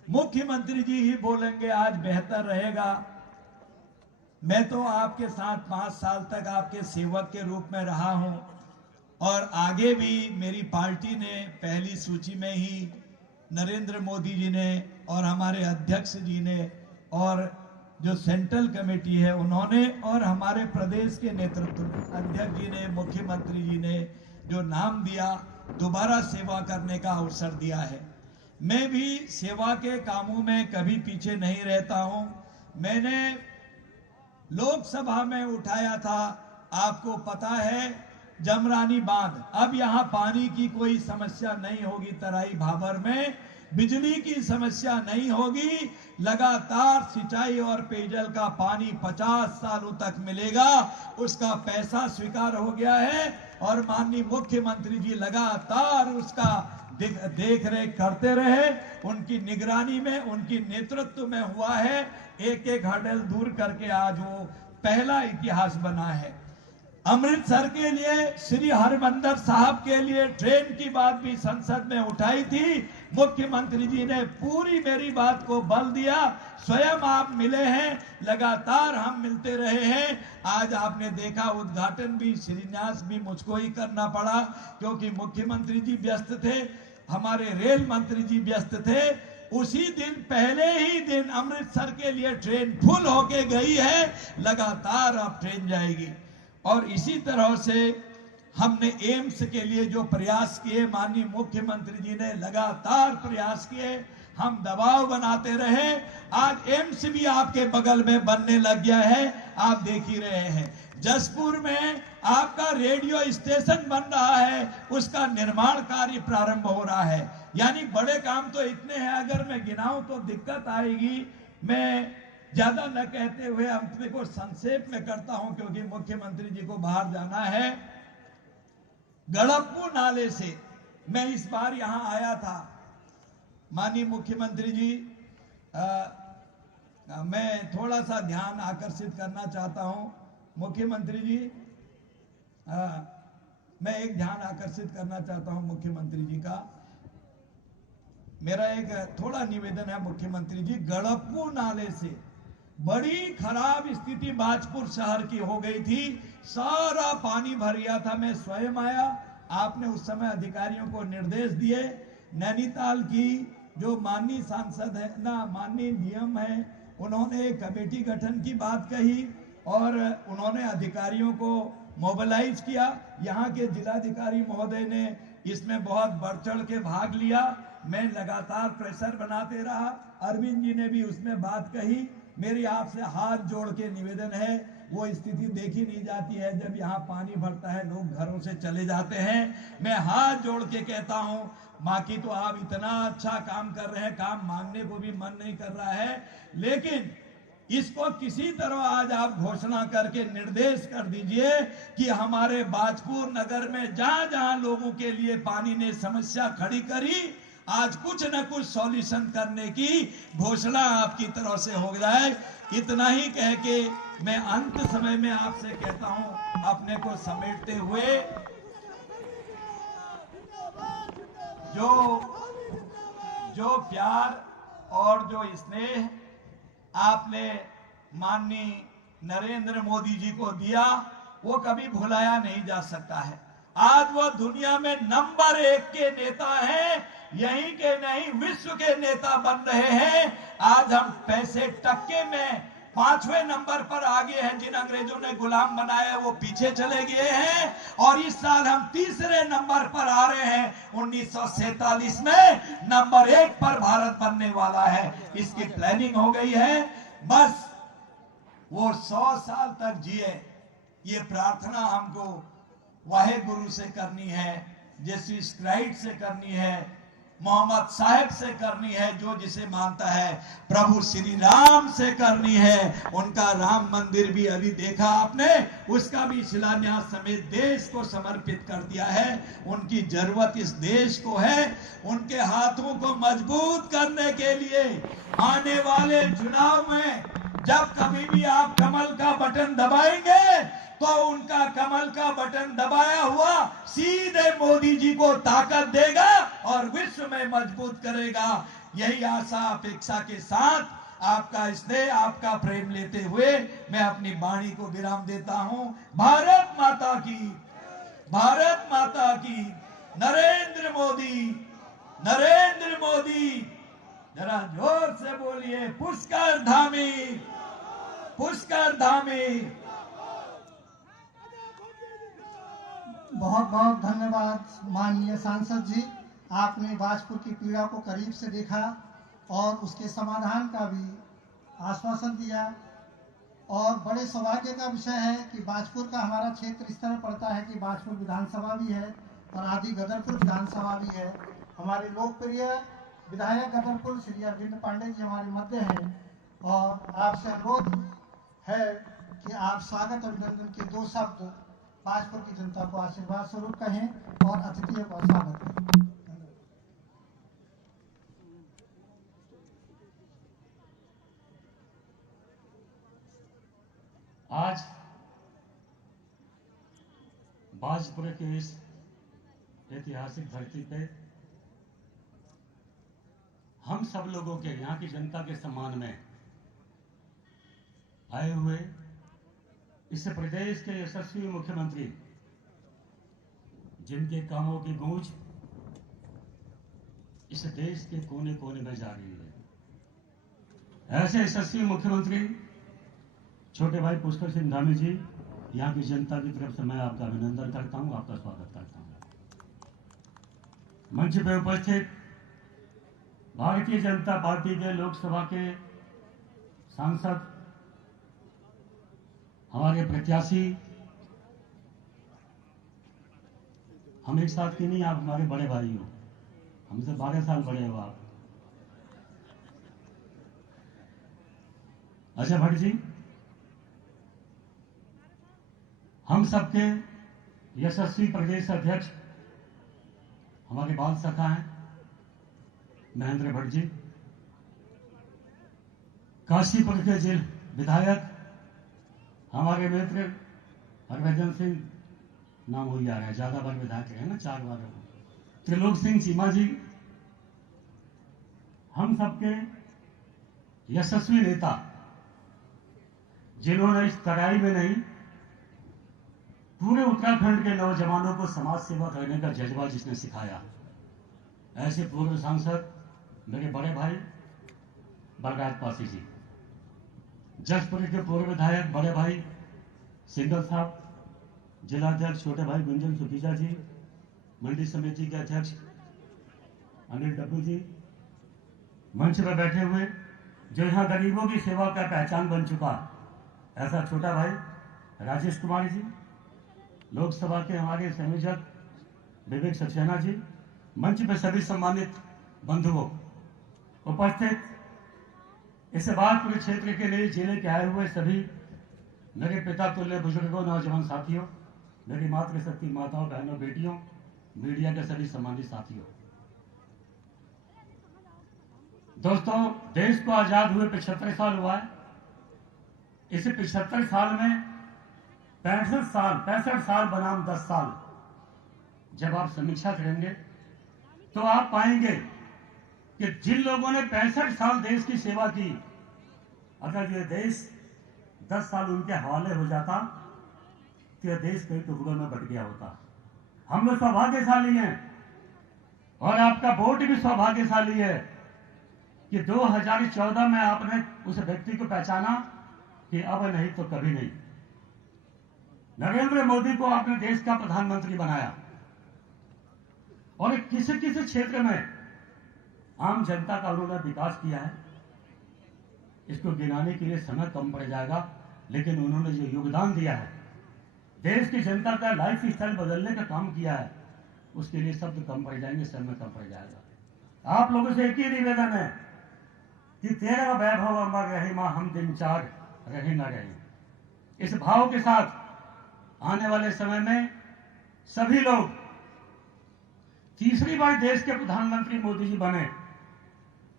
मुख्यमंत्री जी ही बोलेंगे आज बेहतर रहेगा। मैं तो आपके साथ 5 साल तक आपके सेवक के रूप में रहा हूं और आगे भी मेरी पार्टी ने पहली सूची में ही नरेंद्र मोदी जी ने और हमारे अध्यक्ष जी ने और जो सेंट्रल कमेटी है उन्होंने और हमारे प्रदेश के नेतृत्व अध्यक्ष जी ने, मुख्यमंत्री जी ने जो नाम दिया, दोबारा सेवा करने का अवसर दिया है। मैं भी सेवा के कामों में कभी पीछे नहीं रहता हूं। मैंने लोकसभा में उठाया था, आपको पता है, जमरानी बांध। अब यहाँ पानी की कोई समस्या नहीं होगी, तराई भाबर में बिजली की समस्या नहीं होगी, लगातार सिंचाई और पेयजल का पानी 50 सालों तक मिलेगा। उसका पैसा स्वीकार हो गया है और माननीय मुख्यमंत्री जी लगातार उसका देख रेख करते रहे। उनकी निगरानी में, उनकी नेतृत्व में हुआ है। एक एक हर्डल दूर करके आज वो पहला इतिहास बना है। अमृतसर के लिए, श्री हरमंदिर साहब के लिए ट्रेन की बात भी संसद में उठाई थी। मुख्यमंत्री जी ने पूरी मेरी बात को बल दिया। स्वयं आप मिले हैं, लगातार हम मिलते रहे हैं। आज आपने देखा उद्घाटन भी, शिलान्यास भी मुझको ही करना पड़ा, क्योंकि मुख्यमंत्री जी व्यस्त थे, हमारे रेल मंत्री जी व्यस्त थे। उसी दिन, पहले ही दिन अमृतसर के लिए ट्रेन फुल होके गई है, लगातार अब ट्रेन जाएगी। और इसी तरह से हमने एम्स के लिए जो प्रयास किए, माननीय मुख्यमंत्री जी ने लगातार प्रयास किए, हम दबाव बनाते रहे। आज एम्स भी आपके बगल में बनने लग गया है, आप देख ही रहे हैं। जसपुर में आपका रेडियो स्टेशन बन रहा है, उसका निर्माण कार्य प्रारंभ हो रहा है। यानी बड़े काम तो इतने हैं, अगर मैं गिनाऊं तो दिक्कत आएगी। मैं ज्यादा न कहते हुए अपने को संक्षेप में करता हूं, क्योंकि मुख्यमंत्री जी को बाहर जाना है। गड़प्पू नाले से मैं इस बार यहां आया था। माननीय मुख्यमंत्री जी, मैं थोड़ा सा ध्यान आकर्षित करना चाहता हूं। मुख्यमंत्री जी, मैं एक ध्यान आकर्षित करना चाहता हूं मुख्यमंत्री जी का। मेरा एक थोड़ा निवेदन है मुख्यमंत्री जी, गड़प्पू नाले से बड़ी खराब स्थिति बाजपुर शहर की हो गई थी, सारा पानी भर गया था। मैं स्वयं आया, आपने उस समय अधिकारियों को निर्देश दिए। नैनीताल की जो माननीय सांसद है ना, माननीय डीएम है, उन्होंने एक कमेटी गठन की बात कही और उन्होंने अधिकारियों को मोबिलाइज किया। यहाँ के जिलाधिकारी महोदय ने इसमें बहुत बढ़ चढ़ के भाग लिया। मैं लगातार प्रेशर बनाते रहा, अरविंद जी ने भी उसमें बात कही। मेरी आपसे हाथ जोड़ के निवेदन है, वो स्थिति देखी नहीं जाती है, जब यहाँ पानी भरता है लोग घरों से चले जाते हैं। मैं हाथ जोड़ के कहता हूँ, बाकी तो आप इतना अच्छा काम कर रहे हैं, काम मांगने को भी मन नहीं कर रहा है, लेकिन इसको किसी तरह आज आप घोषणा करके निर्देश कर दीजिए कि हमारे बाजपुर नगर में जहां जहां लोगों के लिए पानी ने समस्या खड़ी करी, आज कुछ न कुछ सॉल्यूशन करने की घोषणा आपकी तरफ से हो जाए। इतना ही कह के मैं अंत समय में आपसे कहता हूं, अपने को समेटते हुए, जो प्यार और जो स्नेह आपने माननीय नरेंद्र मोदी जी को दिया, वो कभी भुलाया नहीं जा सकता है। आज वो दुनिया में नंबर 1 के नेता हैं, यहीं के नहीं विश्व के नेता बन रहे हैं। आज हम पैसे टक्के में 5वें नंबर पर आगे हैं। जिन अंग्रेजों ने गुलाम बनाया वो पीछे चले गए हैं, और इस साल हम 3रे नंबर पर आ रहे हैं। 1947 में नंबर 1 पर भारत बनने वाला है, इसकी प्लानिंग हो गई है। बस वो 100 साल तक जिए, ये प्रार्थना हमको वाहे गुरु से करनी है, जीसस क्राइस्ट से करनी है, मोहम्मद साहब से करनी है, जो जिसे मानता है, प्रभु श्री राम से करनी है। उनका राम मंदिर भी अभी देखा आपने, उसका भी शिलान्यास समेत देश को समर्पित कर दिया है। उनकी जरूरत इस देश को है। उनके हाथों को मजबूत करने के लिए आने वाले चुनाव में जब कभी भी आप कमल का बटन दबाएंगे, तो उनका कमल का बटन दबाया हुआ सीधे मोदी जी को ताकत देगा और विश्व में मजबूत करेगा। यही आशा अपेक्षा के साथ आपका स्नेह, आपका प्रेम लेते हुए मैं अपनी वाणी को विराम देता हूं। भारत माता की, भारत माता की। नरेंद्र मोदी, नरेंद्र मोदी। जरा जोर से बोलिए, पुष्कर धामी, पुष्कर धामी। बहुत बहुत धन्यवाद माननीय सांसद जी, आपने बाजपुर की पीड़ा को करीब से देखा और उसके समाधान का भी आश्वासन दिया। और बड़े सौभाग्य का विषय है कि बाजपुर का हमारा क्षेत्र इस तरह पड़ता है कि बाजपुर विधानसभा भी है और आदि गदरपुर विधानसभा भी है। हमारे लोकप्रिय विधायक गदरपुर श्री अरविंद पांडे जी हमारे मध्य हैं, और आपसे अनुरोध है कि आप स्वागत और अभिनंदन के 2 शब्द बाजपुर की जनता को आशीर्वाद स्वरूप कहें और अतिथियों का स्वागत करें। आज बाजपुर के इस ऐतिहासिक धरती पे हम सब लोगों के, यहाँ की जनता के सम्मान में आए हुए इस प्रदेश के यशस्वी मुख्यमंत्री, जिनके कामों की गूंज इस देश के कोने कोने में जा रही है, ऐसे यशस्वी मुख्यमंत्री छोटे भाई पुष्कर सिंह धामी जी, यहाँ की जनता की तरफ से मैं आपका अभिनंदन करता हूं, आपका स्वागत करता हूं। मंच पर उपस्थित भारतीय जनता पार्टी के लोकसभा के सांसद, हमारे प्रत्याशी, हम एक साथ की नहीं, आप हमारे बड़े भाई हो, हमसे 12 साल बड़े हो आप। अजय भट्ट जी, हम सबके यशस्वी प्रदेश अध्यक्ष, हमारे बाल सखा हैं महेंद्र भट्ट जी, काशीपुर के जिला विधायक हमारे मित्र हरभजन सिंह, नाम हो जा रहा है, ज्यादा बार विधायक है ना, 4 बार, त्रिलोक सिंह चीमा जी, हम सबके यशस्वी नेता, जिन्होंने इस तराई में नहीं पूरे उत्तराखंड के नौजवानों को समाज सेवा करने का जज्बा जिसने सिखाया, ऐसे पूर्व सांसद मेरे बड़े भाई बलराज पासी जी, जसपुर के पूर्व विधायक बड़े भाई सिंगल साहब, जिला अध्यक्ष छोटे भाई गुंजन सुखीजा जी, मंडी समिति के अध्यक्ष अनिल डब्बू जी, मंच पर बैठे हुए जो यहाँ गरीबों की सेवा का पहचान बन चुका ऐसा छोटा भाई राजेश कुमार जी, लोकसभा के हमारे संयोजक विवेक सक्सेना जी, मंच पर सभी सम्मानित बंधुओं, उपस्थित इस बाजपुर क्षेत्र के लिए जिले के आए हुए सभी मेरे पिता तुल्य बुजुर्गों, नौजवान साथियों, मेरी मातृशक्ति माताओं, बहनों, बेटियों, मीडिया के सभी सम्मानित साथियों, दोस्तों, देश को आजाद हुए 75 साल हुआ है। इस 75 साल में 65 साल बनाम 10 साल जब आप समीक्षा करेंगे तो आप पाएंगे कि जिन लोगों ने 65 साल देश की सेवा की, अगर यह देश 10 साल उनके हवाले हो जाता तो यह देश कई टुकड़ों में बट गया होता। हम लोग सौभाग्यशाली हैं और आपका वोट भी सौभाग्यशाली है कि 2014 में आपने उस व्यक्ति को पहचाना कि अब नहीं तो कभी नहीं। नरेंद्र मोदी को आपने देश का प्रधानमंत्री बनाया और किसी किसी क्षेत्र में आम जनता का उन्होंने विकास किया है, इसको गिनाने के लिए समय कम पड़ जाएगा, लेकिन उन्होंने जो योगदान दिया है, देश की जनता का लाइफ स्टाइल बदलने का काम किया है, उसके लिए शब्द कम पड़ जाएंगे, समय कम पड़ जाएगा। आप लोगों से एक ही निवेदन है कि तेरा वैभव अमर रहे मां, हम दिन चार रहे न रहे। इस भाव के साथ आने वाले समय में सभी लोग तीसरी बार देश के प्रधानमंत्री मोदी जी बने,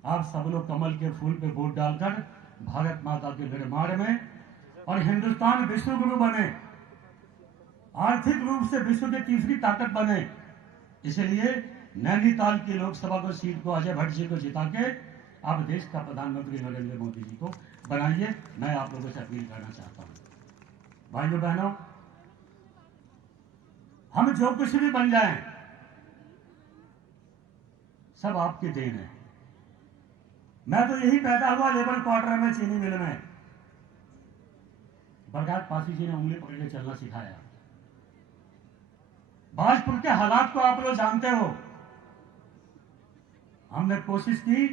आप सब लोग कमल के फूल पे वोट डालकर भारत माता के निर्माण में और हिंदुस्तान विश्व गुरु बने, आर्थिक रूप से विश्व की तीसरी ताकत बने। इसलिए नैनीताल की लोकसभा को सीट को अजय भट्ट जी को जिता के आप देश का प्रधानमंत्री नरेंद्र मोदी जी को बनाइए। मैं आप लोगों से अपील करना चाहता हूं, भाइयों बहनों, हम जो कुछ भी बन जाएं सब आपकी देन है। मैं तो यही पैदा हुआ लेबर क्वार्टर में, चीनी मिल में, बलराज पासी जी ने उंगली पकड़ के चलना सिखाया। बाजपुर के हालात को आप लोग जानते हो। हमने कोशिश की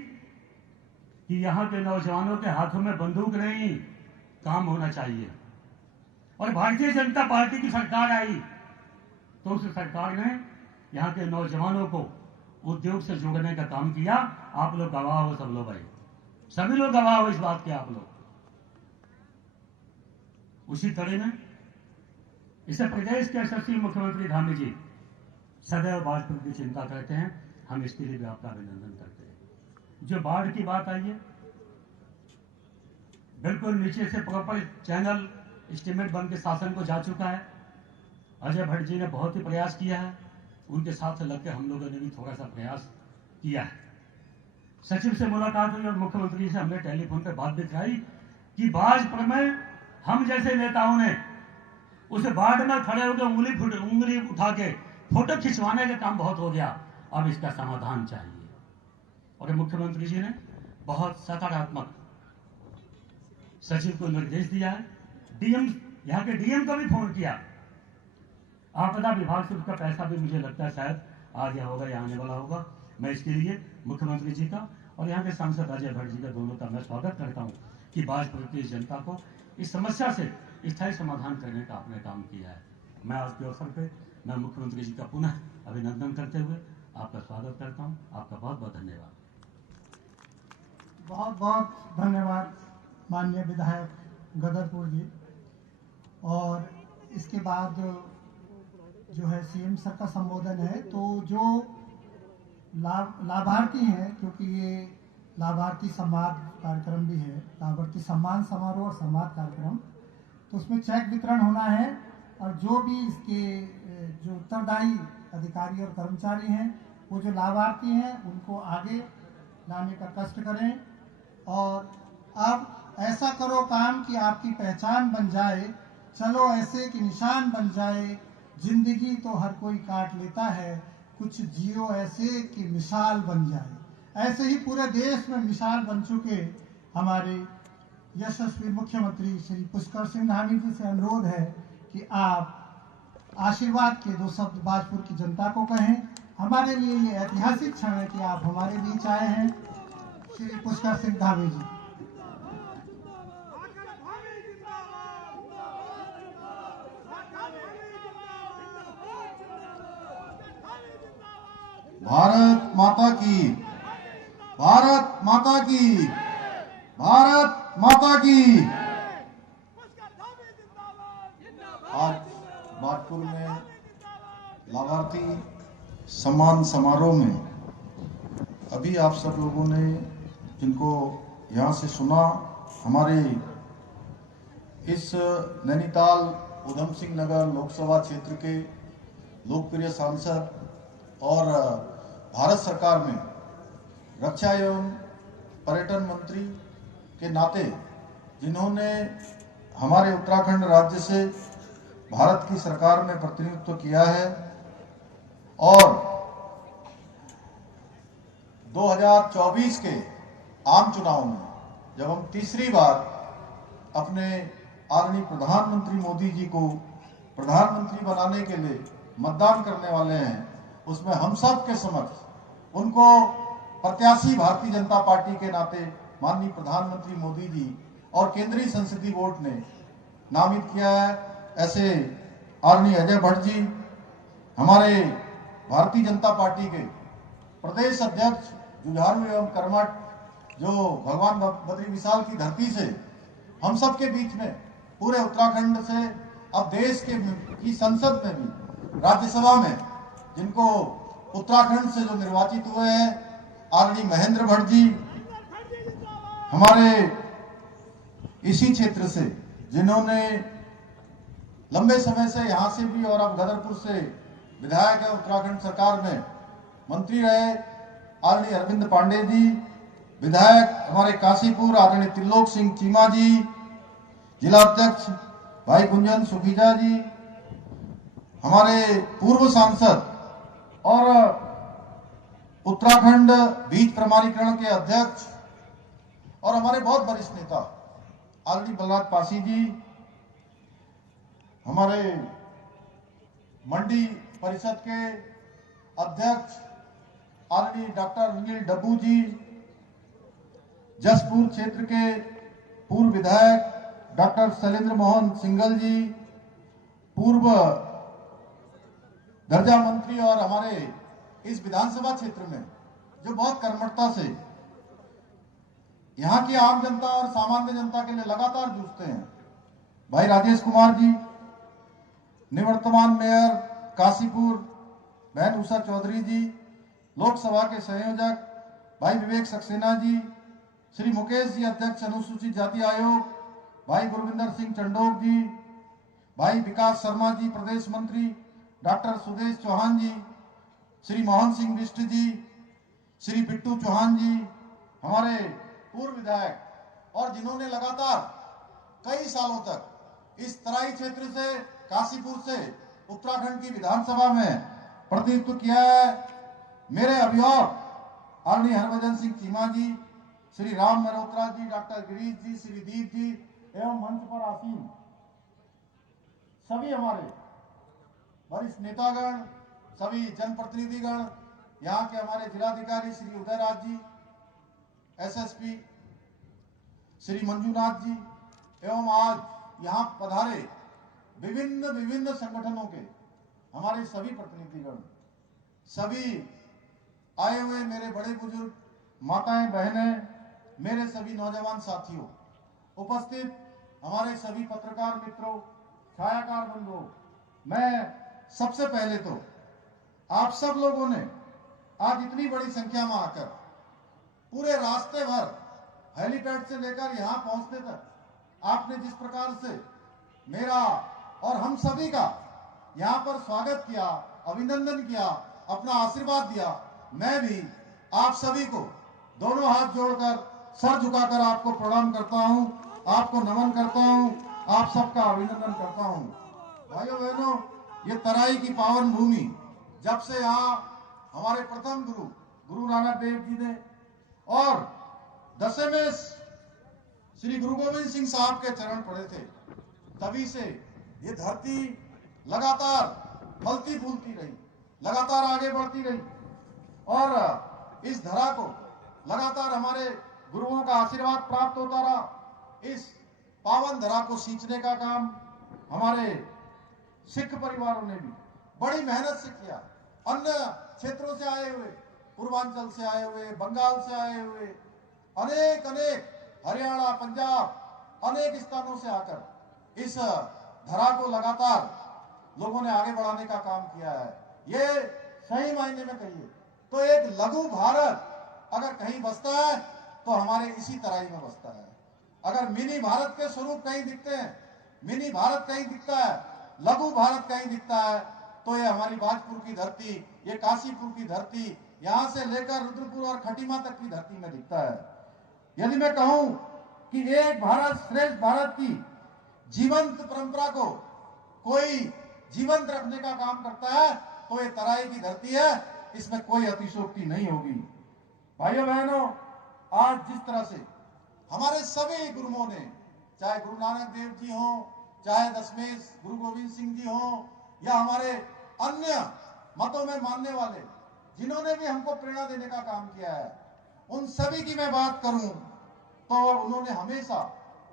कि यहां के नौजवानों के हाथों में बंदूक नहीं, काम होना चाहिए, और भारतीय जनता पार्टी की सरकार आई तो उस सरकार ने यहां के नौजवानों को उद्योग से जोड़ने का काम किया। आप लोग गवाह हो, सब लोग भाई, सभी लोग गवाह हो इस बात के। आप लोग उसी तरह में इसे प्रदेश के यशस्वी मुख्यमंत्री धामी जी सदैव बाजपुर की चिंता करते हैं, हम इसके लिए भी आपका अभिनंदन करते हैं। जो बाढ़ की बात आई है, बिल्कुल नीचे से प्रॉपर चैनल एस्टीमेट बन के शासन को जा चुका है। अजय भट्ट जी ने बहुत ही प्रयास किया है, उनके साथ से लग के हम लोगों ने भी थोड़ा सा प्रयास किया है। सचिव से मुलाकात हुई और मुख्यमंत्री से हमने टेलीफोन पे बात भी कराई कि बाजपुर में हम जैसे नेताओं ने उस वार्ड में खड़े होकर उंगली उठा के फोटो खिंचवाने का काम बहुत हो गया, अब इसका समाधान चाहिए। और मुख्यमंत्री जी ने बहुत सकारात्मक सचिव को निर्देश दिया है। डीएम, यहाँ के डीएम को भी फोन किया। आपदा विभाग से उसका पैसा भी मुझे लगता है शायद आ गया होगा या आने वाला होगा। मैं इसके लिए मुख्यमंत्री जी का और यहाँ के सांसद अजय भट्ट जी का दोनों का मैं स्वागत करता हूँ कि बाजपुर की जनता को इस समस्या से स्थायी समाधान करने का आपने काम किया है। मैं आज के अवसर पे मैं मुख्यमंत्री जी का पुनः अभिनंदन करते हुए आपका स्वागत करता हूँ। आपका बहुत बहुत धन्यवाद। बहुत बहुत धन्यवाद माननीय विधायक गदरपुर जी। और इसके बाद जो है सीएम सर का संबोधन है, तो जो लाभार्थी हैं, क्योंकि ये लाभार्थी संवाद कार्यक्रम भी है, लाभार्थी सम्मान समारोह और संवाद कार्यक्रम, तो उसमें चेक वितरण होना है और जो भी इसके जो उत्तरदायी अधिकारी और कर्मचारी हैं, वो जो लाभार्थी हैं उनको आगे लाने का कष्ट करें। और अब ऐसा करो काम कि आपकी पहचान बन जाए, चलो ऐसे कि निशान बन जाए, जिंदगी तो हर कोई काट लेता है, कुछ जियो ऐसे कि मिसाल बन जाए। ऐसे ही पूरे देश में मिसाल बन चुके हमारे यशस्वी मुख्यमंत्री श्री पुष्कर सिंह धामी जी से अनुरोध है कि आप आशीर्वाद के 2 शब्द बाजपुर की जनता को कहें। हमारे लिए ये ऐतिहासिक क्षण है कि आप हमारे बीच आए हैं। श्री पुष्कर सिंह धामी जी। भारत माता की, भारत माता की, भारत माता की। आज बाजपुर में लाभार्थी सम्मान समारोह में अभी आप सब लोगों ने जिनको यहाँ से सुना, हमारे इस नैनीताल उधम सिंह नगर लोकसभा क्षेत्र के लोकप्रिय सांसद और भारत सरकार में रक्षा एवं पर्यटन मंत्री के नाते जिन्होंने हमारे उत्तराखंड राज्य से भारत की सरकार में प्रतिनिधित्व किया है और 2024 के आम चुनाव में जब हम तीसरी बार अपने आदरणीय प्रधानमंत्री मोदी जी को प्रधानमंत्री बनाने के लिए मतदान करने वाले हैं, उसमें हम सब के समक्ष उनको प्रत्याशी भारतीय जनता पार्टी के नाते माननीय प्रधानमंत्री मोदी जी और केंद्रीय संसदीय बोर्ड ने नामित किया है। ऐसे आदरणीय अजय भट्ट जी हमारे भारतीय जनता पार्टी के प्रदेश अध्यक्ष, जुझारू एवं कर्मठ, जो भगवान बद्री विशाल की धरती से हम सब के बीच में पूरे उत्तराखंड से अब देश की संसद में भी राज्यसभा में जिनको उत्तराखंड से जो निर्वाचित हुए हैं, आदरणीय महेंद्र भट्ट जी हमारे इसी क्षेत्र से जिन्होंने लंबे समय से यहाँ से भी और अब गदरपुर से विधायक है, उत्तराखंड सरकार में मंत्री रहे, आदरणीय अरविंद पांडे जी, विधायक हमारे काशीपुर आदरणीय त्रिलोक सिंह चीमा जी, जिला अध्यक्ष भाई गुंजन सुखीजा जी, हमारे पूर्व सांसद और उत्तराखंड बीज प्रमाणीकरण के अध्यक्ष और हमारे बहुत वरिष्ठ नेता आदरणीय बलराज पासी जी, हमारे मंडी परिषद के अध्यक्ष आदरणीय डॉक्टर अनिल डब्बू जी, जसपुर क्षेत्र के पूर्व विधायक डॉक्टर शैलेंद्र मोहन सिंघल जी, पूर्व दर्जा मंत्री और हमारे इस विधानसभा क्षेत्र में जो बहुत कर्मठता से यहाँ की आम जनता और सामान्य जनता के लिए लगातार जूझते हैं, भाई राजेश कुमार जी, निवर्तमान मेयर काशीपुर बहन उषा चौधरी जी, लोकसभा के संयोजक भाई विवेक सक्सेना जी, श्री मुकेश जी अध्यक्ष अनुसूचित जाति आयोग, भाई गुरविंदर सिंह चंडोक जी, भाई विकास शर्मा जी प्रदेश मंत्री, डॉक्टर सुदेश चौहान जी, श्री मोहन सिंह बिष्ट जी, श्री बिट्टू चौहान जी, हमारे पूर्व विधायक, और जिन्होंने लगातार कई सालों तक इस तराई क्षेत्र से, काशीपुर से उत्तराखंड की विधानसभा में प्रतिनिधित्व किया है। मेरे अभिभावक आदरणीय हरभजन सिंह चीमा जी, श्री राम मल्होत्रा जी, डॉक्टर गिरीश जी, श्री दीप जी एवं मंच पर आसीन सभी हमारे वरिष्ठ नेतागण, सभी जनप्रतिनिधिगण, यहाँ के हमारे जिलाधिकारी श्री उदयराज जी, एसएसपी श्री मंजूनाथ जी एवं आज यहाँ पधारे विभिन्न संगठनों के हमारे सभी प्रतिनिधिगण, सभी आए हुए मेरे बड़े बुजुर्ग, माताएं, बहनें, मेरे सभी नौजवान साथियों, उपस्थित हमारे सभी पत्रकार मित्रों, छायाकार बंधुओं, मैं सबसे पहले तो आप सब लोगों ने आज इतनी बड़ी संख्या में आकर पूरे रास्ते भर हेलीपैड से लेकर यहां पहुंचने तक आपने जिस प्रकार से मेरा और हम सभी का यहां पर स्वागत किया, अभिनंदन किया, अपना आशीर्वाद दिया, मैं भी आप सभी को दोनों हाथ जोड़कर, सर झुकाकर आपको प्रणाम करता हूं, आपको नमन करता हूं, आप सबका अभिनंदन करता हूं। भाइयों बहनों, ये तराई की पावन भूमि जब से यहाँ हमारे प्रथम गुरु नानक देव जी ने और दशमें श्री गुरु गोविंद सिंह साहब के चरण पड़े थे, तभी से ये धरती लगातार फलती फूलती रही, लगातार आगे बढ़ती रही और इस धरा को लगातार हमारे गुरुओं का आशीर्वाद प्राप्त होता रहा। इस पावन धरा को सींचने का काम हमारे सिख परिवारों ने भी बड़ी मेहनत से किया। अन्य क्षेत्रों से आए हुए, पूर्वांचल से आए हुए, बंगाल से आए हुए, अनेक हरियाणा, पंजाब, अनेक स्थानों से आकर इस धरा को लगातार लोगों ने आगे बढ़ाने का काम किया है। ये सही मायने में कहिए तो एक लघु भारत अगर कहीं बसता है तो हमारे इसी तराई में बसता है। अगर मिनी भारत के स्वरूप कहीं दिखते हैं, मिनी भारत कहीं दिखता है, लघु भारत कहीं दिखता है, तो ये हमारी बाजपुर की धरती, ये काशीपुर की धरती, यहां से लेकर रुद्रपुर और खटीमा तक की धरती में दिखता है। यदि मैं कहूं कि एक भारत श्रेष्ठ भारत की जीवंत परंपरा को कोई जीवंत रखने का काम करता है तो ये तराई की धरती है, इसमें कोई अतिशयोक्ति नहीं होगी। भाइयों बहनों, आज जिस तरह से हमारे सभी गुरुओं ने, चाहे गुरु नानक देव जी हो, चाहे दशमेश गुरु गोविंद सिंह जी हो, या हमारे अन्य मतों में मानने वाले जिन्होंने भी हमको प्रेरणा देने का काम किया है, उन सभी की मैं बात करूं तो उन्होंने हमेशा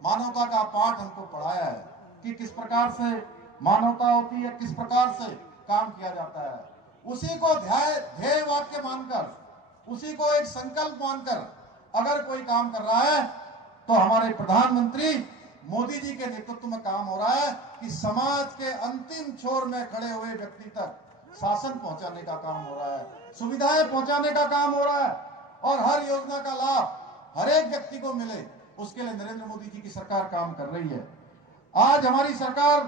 मानवता का पाठ हमको पढ़ाया है कि किस प्रकार से मानवता होती है, किस प्रकार से काम किया जाता है। उसी को ध्येय वाक्य मानकर, उसी को एक संकल्प मानकर अगर कोई काम कर रहा है तो हमारे प्रधानमंत्री मोदी जी के नेतृत्व में काम हो रहा है कि समाज के अंतिम छोर में खड़े हुए व्यक्ति तक शासन पहुंचाने का काम हो रहा है, सुविधाएं पहुंचाने का काम हो रहा है और हर योजना का लाभ हर एक व्यक्ति को मिले, उसके लिए नरेंद्र मोदी जी की सरकार काम कर रही है। आज हमारी सरकार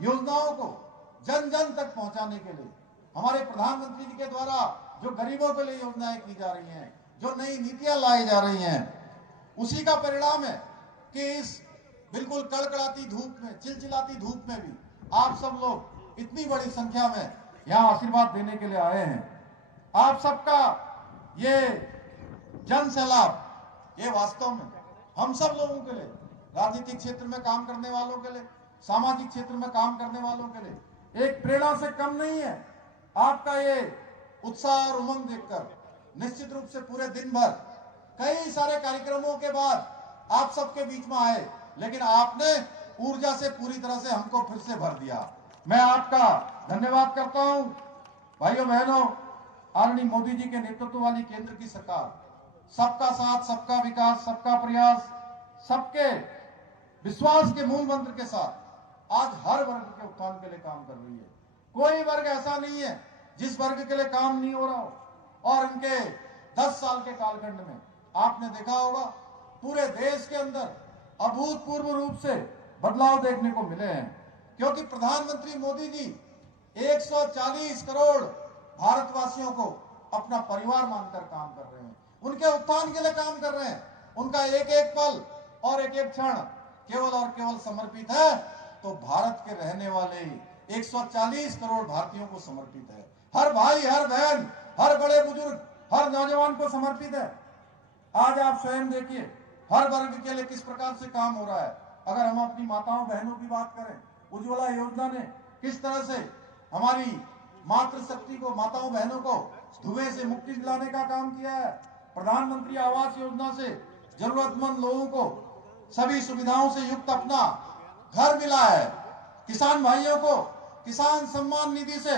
योजनाओं को जन जन तक पहुंचाने के लिए हमारे प्रधानमंत्री जी के द्वारा जो गरीबों के लिए योजनाएं की जा रही हैं, जो नई नीतियां लाई जा रही हैं, उसी का परिणाम है कि इस बिल्कुल कड़कड़ाती धूप में, चिलचिलाती धूप में भी आप सब लोग इतनी बड़ी संख्या में यहाँ आशीर्वाद देने के लिए आए हैं। आप सबका ये जन सैलाब, ये वास्तव में हम सब लोगों के लिए, राजनीतिक क्षेत्र में काम करने वालों के लिए, सामाजिक क्षेत्र में काम करने वालों के लिए एक प्रेरणा से कम नहीं है। आपका ये उत्साह और उमंग देखकर निश्चित रूप से पूरे दिन भर कई सारे कार्यक्रमों के बाद आप सबके बीच में आए, लेकिन आपने ऊर्जा से पूरी तरह से हमको फिर से भर दिया। मैं आपका धन्यवाद करता हूं। भाइयों बहनों, आदरणीय मोदी जी के नेतृत्व वाली केंद्र की सरकार सबका साथ, सबका विकास, सबका प्रयास, सबके विश्वास के मूल मंत्र के साथ आज हर वर्ग के उत्थान के लिए काम कर रही है। कोई वर्ग ऐसा नहीं है जिस वर्ग के लिए काम नहीं हो रहा हो। और इनके 10 साल के कालखंड में आपने देखा होगा पूरे देश के अंदर अभूतपूर्व रूप से बदलाव देखने को मिले हैं। क्योंकि प्रधानमंत्री मोदी जी 140 करोड़ भारतवासियों को अपना परिवार मानकर काम कर रहे हैं, उनके उत्थान के लिए काम कर रहे हैं। उनका एक एक पल और एक एक क्षण केवल और केवल समर्पित है तो भारत के रहने वाले 140 करोड़ भारतीयों को समर्पित है। हर भाई, हर बहन, हर बड़े बुजुर्ग, हर नौजवान को समर्पित है। आज आप स्वयं देखिए हर वर्ग के लिए किस प्रकार से काम हो रहा है। अगर हम अपनी माताओं बहनों की बात करें, उज्ज्वला योजना ने किस तरह से हमारी मातृशक्ति को, माताओं बहनों को धुएं से मुक्ति दिलाने का काम किया है। प्रधानमंत्री आवास योजना से जरूरतमंद लोगों को सभी सुविधाओं से युक्त अपना घर मिला है। किसान भाइयों को किसान सम्मान निधि से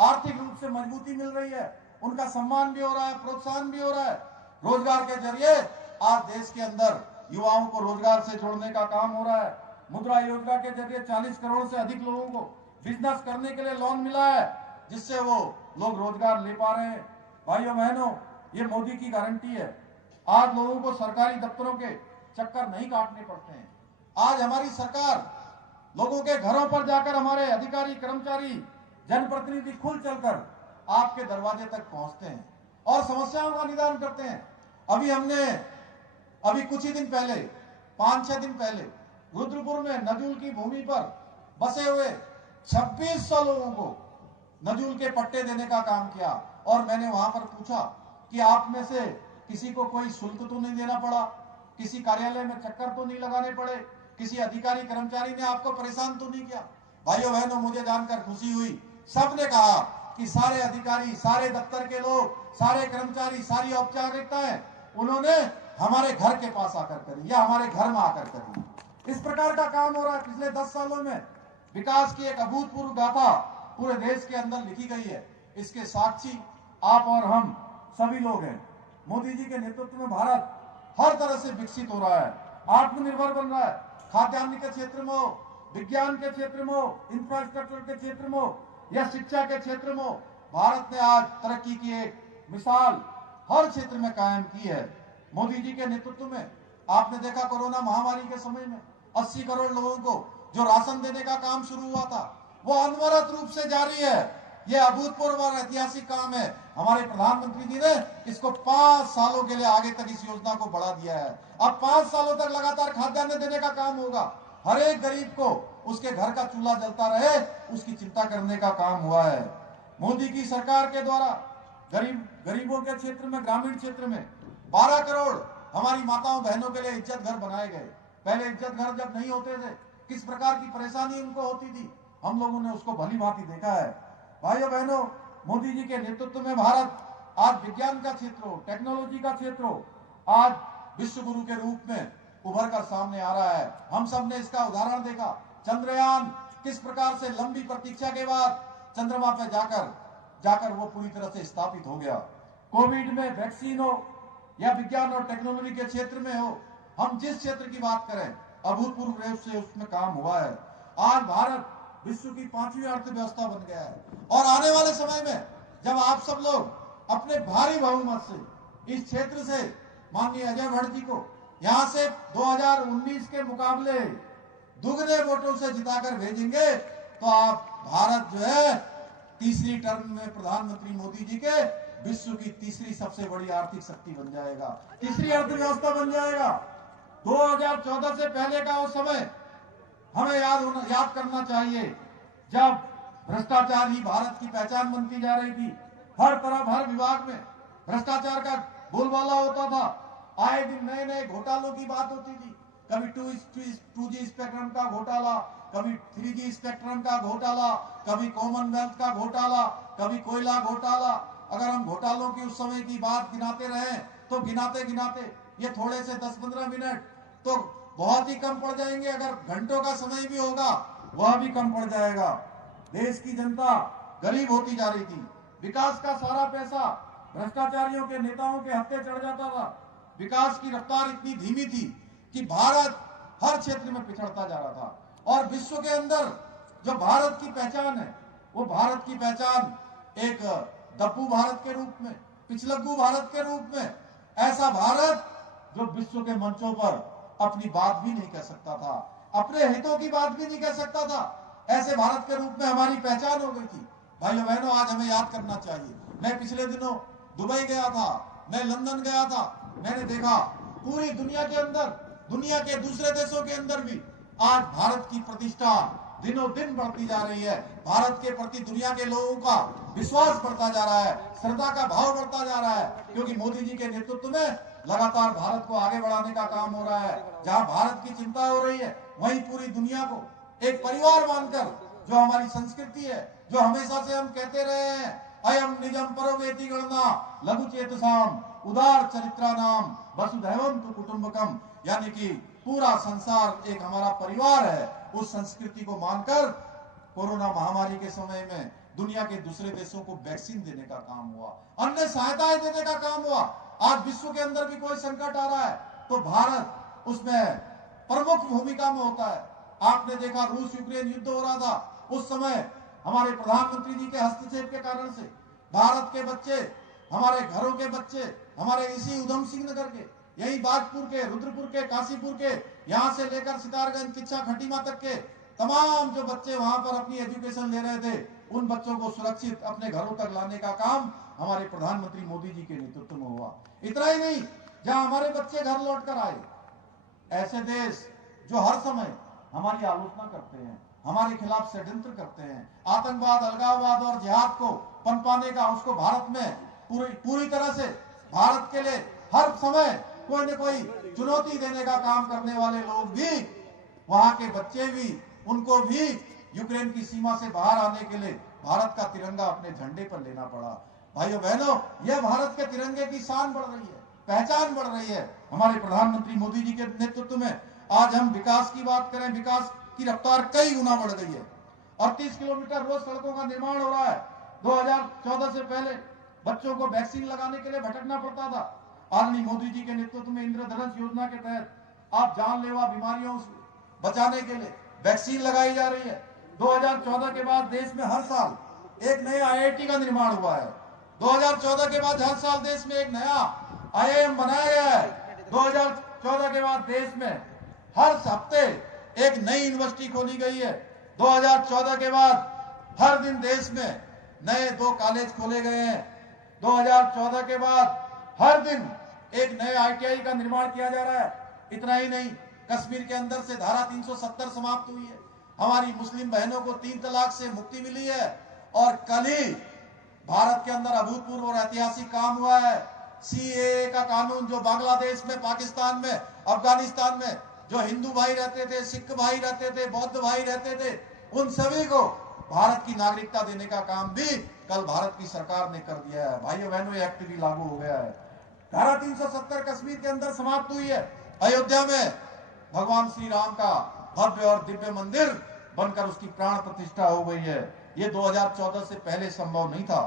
आर्थिक रूप से मजबूती मिल रही है, उनका सम्मान भी हो रहा है, प्रोत्साहन भी हो रहा है। रोजगार के जरिए आज देश के अंदर युवाओं को रोजगार से जोड़ने का काम हो रहा है। मुद्रा योजना के जरिए 40 करोड़ से अधिक लोगों को बिजनेस करने के लिए लोन मिला है, जिससे वो लोग रोजगार ले पा रहे हैं। भाइयों बहनों, ये मोदी की गारंटी है। आज लोगों को सरकारी दफ्तरों के चक्कर नहीं काटने पड़ते हैं। आज हमारी सरकार लोगों के घरों पर जाकर हमारे अधिकारी, कर्मचारी, जनप्रतिनिधि खुल चलकर आपके दरवाजे तक पहुंचते हैं और समस्याओं का निदान करते हैं। अभी कुछ ही दिन पहले, 5-6 दिन पहले रुद्रपुर में नजूल की भूमि पर बसे हुए 2600 लोगों को नजूल के पट्टे देने का काम किया। और मैंने वहां पर पूछा कि आप में से किसी को कोई शुल्क तो नहीं देना पड़ा, किसी कार्यालय में चक्कर तो नहीं लगाने पड़े, किसी अधिकारी कर्मचारी ने आपको परेशान तो नहीं किया? भाइयों बहनों, मुझे जानकर खुशी हुई। सबने कहा कि सारे अधिकारी, सारे दफ्तर के लोग, सारे कर्मचारी, सारी औपचारिकताएं उन्होंने हमारे घर के पास आकर करी या हमारे घर में आकर करी। इस प्रकार का काम हो रहा है। पिछले 10 सालों में विकास की एक अभूतपूर्व गाथा पूरे देश के अंदर लिखी गई है। इसके साक्षी आप और हम सभी लोग हैं। मोदी जी के नेतृत्व में भारत हर तरह से विकसित हो रहा है, आत्मनिर्भर बन रहा है। खाद्यान्न के क्षेत्र में हो, विज्ञान के क्षेत्र में हो, इंफ्रास्ट्रक्चर के क्षेत्र में हो या शिक्षा के क्षेत्र में हो, भारत ने आज तरक्की की एक मिसाल हर क्षेत्र में कायम की है। मोदी जी के नेतृत्व में आपने देखा कोरोना महामारी के समय में 80 करोड़ लोगों को जो राशन देने का काम शुरू हुआ था, वो अनवरत रूप से जारी है। ये अभूतपूर्व और ऐतिहासिक काम है। हमारे प्रधानमंत्री जी ने इसको 5 सालों के लिए आगे तक इस योजना को बढ़ा दिया है। अब 5 सालों तक लगातार खाद्यान्न देने का काम होगा। हर एक गरीब को उसके घर का चूल्हा जलता रहे, उसकी चिंता करने का काम हुआ है। मोदी की सरकार के द्वारा गरीबों के क्षेत्र में, ग्रामीण क्षेत्र में 12 करोड़ हमारी माताओं बहनों के लिए इज्जत घर बनाए गए। पहले इज्जत घर जब नहीं होते थे, किस प्रकार की परेशानी उनको होती थी, हम लोगों ने उसको भली भांति देखा है। भाइयों बहनों, मोदी जी के नेतृत्व में भारत आज विज्ञान का क्षेत्र हो, टेक्नोलॉजी का क्षेत्र हो, आज विश्व गुरु के रूप में उभर कर सामने आ रहा है। हम सब ने इसका उदाहरण देखा। चंद्रयान किस प्रकार से लंबी प्रतीक्षा के बाद चंद्रमा पे जाकर वो पूरी तरह से स्थापित हो गया। कोविड में वैक्सीन हो या विज्ञान और टेक्नोलॉजी के क्षेत्र में हो, हम जिस क्षेत्र की बात करें, अभूतपूर्व रूप से उसमें काम हुआ है। आज भारत विश्व की 5वीं अर्थव्यवस्था बन गया है और आने वाले समय में जब आप सब लोग अपने भारी बहुमत से इस क्षेत्र से माननीय अजय भट्ट जी को यहां से 2019 के मुकाबले दुगने वोटों से जिताकर भेजेंगे, तो आप भारत जो है तीसरी टर्म में प्रधानमंत्री मोदी जी के विश्व की तीसरी सबसे बड़ी आर्थिक शक्ति बन जाएगा, तीसरी अर्थव्यवस्था बन जाएगा। 2014 से पहले का वो समय हमें याद करना चाहिए, जब भ्रष्टाचार ही भारत की पहचान बनती जा रही थी। हर तरफ, हर विभाग में भ्रष्टाचार का बोलबाला होता था। आए दिन नए नए घोटालों की बात होती थी। कभी 2G स्पेक्ट्रम का घोटाला, कभी 3G स्पेक्ट्रम का घोटाला, कभी कॉमनवेल्थ का घोटाला, कभी कोयला घोटाला। अगर हम घोटालों की उस समय की बात गिनाते रहे तो गिनाते गिनाते ये थोड़े से 10-15 मिनट तो बहुत ही कम पड़ जाएंगे। अगर घंटों का समय भी होगा वह भी कम पड़ जाएगा। देश की जनता गरीब होती जा रही थी। विकास का सारा पैसा भ्रष्टाचारियों के नेताओं के हत्थे चढ़ जाता था। विकास की रफ्तार इतनी धीमी थी कि भारत हर क्षेत्र में पिछड़ता जा रहा था। और विश्व के अंदर जो भारत की पहचान है, वो भारत की पहचान एक दब्बू भारत के रूप में, पिछलग्गू भारत के रूप में, ऐसा भारत जो विश्व के मंचों पर अपनी बात भी नहीं कह सकता था, अपने हितों की बात भी नहीं कह सकता था, ऐसे भारत के रूप में हमारी पहचान हो गई थी। भाइयों बहनों, आज हमें याद करना चाहिए। मैं पिछले दिनों दुबई गया था, मैं लंदन गया था, मैंने देखा पूरी दुनिया के अंदर, दुनिया के दूसरे देशों के अंदर भी आज भारत की प्रतिष्ठा दिनों दिन बढ़ती जा रही है। भारत के प्रति दुनिया के लोगों का विश्वास बढ़ता जा रहा है, श्रद्धा का भाव बढ़ता जा रहा है, क्योंकि मोदी जी के नेतृत्व में लगातार भारत को आगे बढ़ाने का काम हो रहा है। जहां भारत की चिंता हो रही है, वहीं पूरी दुनिया को एक परिवार मानकर, जो हमारी संस्कृति है, जो हमेशा से हम कहते रहे हैं, अयम निजम परमेति गणना लघु चेतसाम उदार चरित्रा नाम वसुधैवम तु कुटुंबकम, यानी कि पूरा संसार एक हमारा परिवार है। उस संस्कृति को मानकर कोरोना महामारी के समय में दुनिया के दूसरे देशों को वैक्सीन देने का काम हुआ, अन्य सहायताएं देने का काम हुआ। आज विश्व के अंदर भी कोई संकट आ रहा है तो भारत उसमें प्रमुख भूमिका में होता है। आपने देखा रूस यूक्रेन युद्ध हो रहा था, उस समय हमारे प्रधानमंत्री जी के हस्तक्षेप के कारण से भारत के बच्चे, हमारे घरों के बच्चे, हमारे इसी उधम सिंह नगर के, यही बाजपुर के, रुद्रपुर के, काशीपुर के, यहाँ से लेकर सितारगंज, किच्छा, खटीमा तक के तमाम जो बच्चे वहां पर अपनी एजुकेशन ले रहे थे, उन बच्चों को सुरक्षित अपने घरों तक लाने का काम हमारे प्रधानमंत्री मोदी जी के नेतृत्व में हुआ। इतना ही नहीं, जहां हमारे बच्चे घर लौट कर आए, ऐसे देश जो हर समय हमारी आलोचना करते हैं, हमारे खिलाफ षड्यंत्र करते हैं, आतंकवाद, अलगाववाद और जिहाद को पनपाने का, उसको भारत में पूरी तरह से भारत के लिए हर समय कोई न कोई चुनौती देने का काम करने वाले लोग भी, वहां के बच्चे भी, उनको भी यूक्रेन की सीमा से बाहर आने के लिए भारत का तिरंगा अपने झंडे पर लेना पड़ा। भाइयों बहनों, यह भारत के तिरंगे की शान बढ़ रही है, पहचान बढ़ रही है। हमारे प्रधानमंत्री मोदी जी के नेतृत्व में आज हम विकास की बात करें, विकास की रफ्तार कई गुना बढ़ गई है। 38 किलोमीटर रोज सड़कों का निर्माण हो रहा है। 2014 से पहले बच्चों को वैक्सीन लगाने के लिए भटकना पड़ता था। आदरणीय मोदी जी के नेतृत्व में इंद्रधनुष योजना के तहत आप जानलेवा बीमारियों से बचाने के लिए वैक्सीन लगाई जा रही है। 2014 के बाद देश में हर साल एक नए IIT का निर्माण हुआ है। 2014 के बाद हर साल देश में एक नया IIM बनाया गया है। 2014 के बाद देश में हर हफ्ते एक नई यूनिवर्सिटी खोली गई है। 2014 के बाद हर दिन देश में नए 2 कॉलेज खोले गए हैं। 2014 के बाद हर दिन एक नए ITI का निर्माण किया जा रहा है। इतना ही नहीं, कश्मीर के अंदर से धारा 370 समाप्त हुई है। हमारी मुस्लिम बहनों को 3 तलाक से मुक्ति मिली है। और कल ही भारत के अंदर अभूतपूर्व और ऐतिहासिक काम हुआ है। CAA का कानून, जो बांग्लादेश में, पाकिस्तान में, अफगानिस्तान में जो हिंदू भाई रहते थे, सिख भाई रहते थे, बौद्ध भाई रहते थे, उन सभी को भारत की नागरिकता देने का काम भी कल भारत की सरकार ने कर दिया है। भाइयों बहनों, ये एक्ट भी लागू हो गया है। धारा 370 कश्मीर के अंदर समाप्त हुई है। अयोध्या में भगवान श्री राम का भव्य और दिव्य मंदिर बनकर उसकी प्राण प्रतिष्ठा हो गई है। ये 2014 से पहले संभव नहीं था।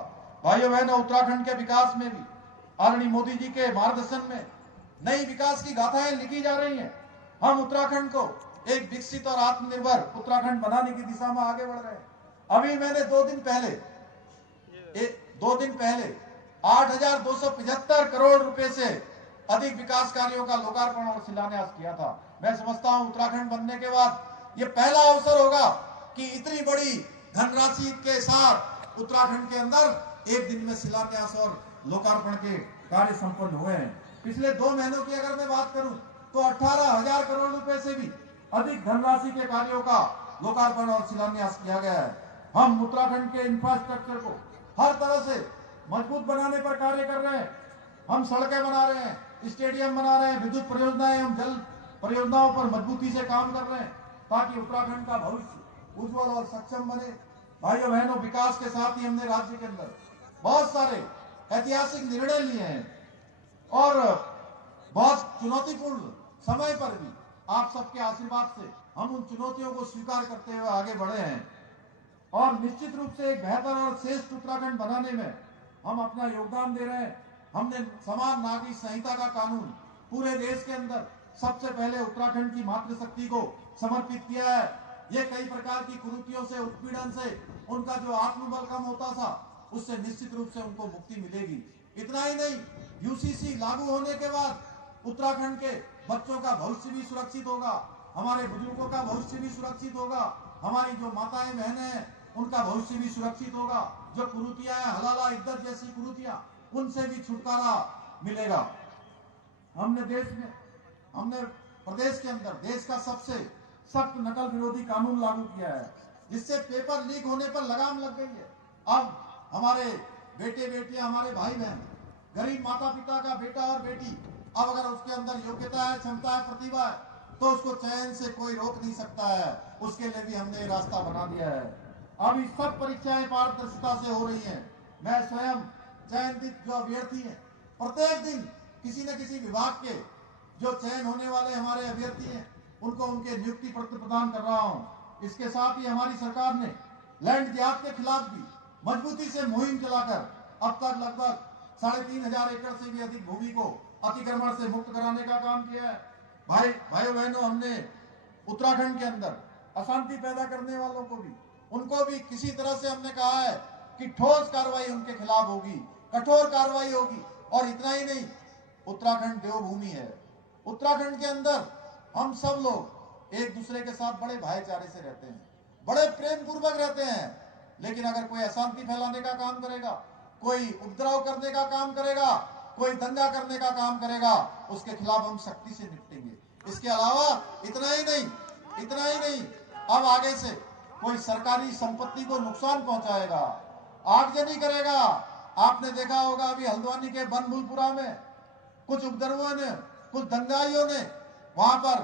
भाइयों बहनों, उत्तराखंड के विकास में भी आदरणीय मोदी जी के मार्गदर्शन में नई विकास की गाथाएं लिखी जा रही हैं। हम उत्तराखंड को एक विकसित और आत्मनिर्भर उत्तराखंड बनाने की दिशा में आगे बढ़ रहे हैं। अभी मैंने 2 दिन पहले 8,275 करोड़ रुपए से अधिक विकास कार्यों का लोकार्पण और शिलान्यास किया था। मैं समझता हूं उत्तराखंड बनने के बाद ये पहला अवसर होगा कि इतनी बड़ी धनराशि के साथ उत्तराखंड के अंदर एक दिन में शिलान्यास और लोकार्पण के कार्य संपन्न हुए हैं। पिछले 2 महीनों की अगर मैं बात करूं तो 18,000 करोड़ रुपए से भी अधिक धनराशि के कार्यों का लोकार्पण और शिलान्यास किया गया है। हम उत्तराखंड के इंफ्रास्ट्रक्चर को हर तरह से मजबूत बनाने पर कार्य कर रहे हैं। हम सड़कें बना रहे हैं, स्टेडियम बना रहे हैं, विद्युत परियोजनाएं, हम जल परियोजनाओं पर मजबूती से काम कर रहे हैं ताकि उत्तराखंड का भविष्य उज्जवल और सक्षम बने। भाइयों बहनों, विकास के साथ ही हमने राज्य के अंदर बहुत सारे ऐतिहासिक निर्णय लिए हैं और बहुत चुनौतीपूर्ण समय पर भी आप सबके आशीर्वाद से हम उन चुनौतियों को स्वीकार करते हुए आगे बढ़े हैं और निश्चित रूप से एक बेहतर और श्रेष्ठ उत्तराखंड बनाने में हम अपना योगदान दे रहे हैं। हमने समान नागरिक संहिता का कानून पूरे देश के अंदर सबसे पहले उत्तराखंड की मातृशक्ति को समर्पित किया है। ये कई प्रकार की कुरीतियों से, उत्पीड़न से, उनका जो आत्मबल कम होता था, उससे निश्चित रूप से उनको मुक्ति मिलेगी। इतना ही नहीं, UCC लागू होने के बाद उत्तराखंड के बच्चों का भविष्य भी सुरक्षित होगा, हमारे बुजुर्गों का भविष्य भी सुरक्षित होगा। हमारी जो माताएं बहनें हैं उनका भविष्य भी सुरक्षित होगा। जो कुरीतियां हैं, हलाला इद्दत जैसी कुरीतियां, उनसे भी छुटकारा मिलेगा। हमने प्रदेश के अंदर देश का सबसे सख्त नकल विरोधी कानून लागू किया है, जिससे पेपर लीक होने पर लगाम लग गई है। अब हमारे बेटे बेटियां, हमारे भाई बहन, गरीब माता पिता का बेटा और बेटी, अब अगर उसके अंदर योग्यता है, क्षमता है, प्रतिभा है, तो उसको चयन से कोई रोक नहीं सकता है। उसके लिए भी हमने रास्ता बना दिया है। अब ये सब परीक्षाएं पारदर्शिता से हो रही हैं। मैं स्वयं चयनित जो अभ्यर्थी हैं, प्रत्येक दिन किसी न किसी विभाग के जो चयन होने वाले हमारे अभ्यर्थी हैं, उनको उनके नियुक्ति पत्र प्रदान कर रहा हूं। इसके साथ ही हमारी सरकार ने लैंड जिहाद के खिलाफ भी मजबूती से मुहिम चलाकर अब तक लगभग 3,500 एकड़ से भी अधिक भूमि को अतिक्रमण से मुक्त कराने का काम किया है। भाइयों बहनों, हमने उत्तराखंड के अंदर अशांति पैदा करने वालों को भी, उनको भी किसी तरह से हमने कहा है कि ठोस कार्रवाई उनके खिलाफ होगी, कठोर कार्रवाई होगी। और इतना ही नहीं, उत्तराखंड देवभूमि है। उत्तराखंड के अंदर हम सब लोग एक दूसरे के साथ बड़े भाईचारे से रहते हैं, बड़े प्रेम पूर्वक रहते हैं। लेकिन अगर कोई अशांति फैलाने का काम करेगा, कोई उपद्रव करने का काम करेगा, कोई दंगा करने का काम करेगा, उसके खिलाफ हम सख्ती से निपटेंगे। इसके अलावा इतना ही नहीं, अब आगे से कोई सरकारी संपत्ति को नुकसान पहुंचाएगा, आगजनी करेगा। आपने देखा होगा अभी हल्द्वानी के बनभूलपुरा में कुछ उपद्रवियों ने, कुछ दंगाइयों ने वहां पर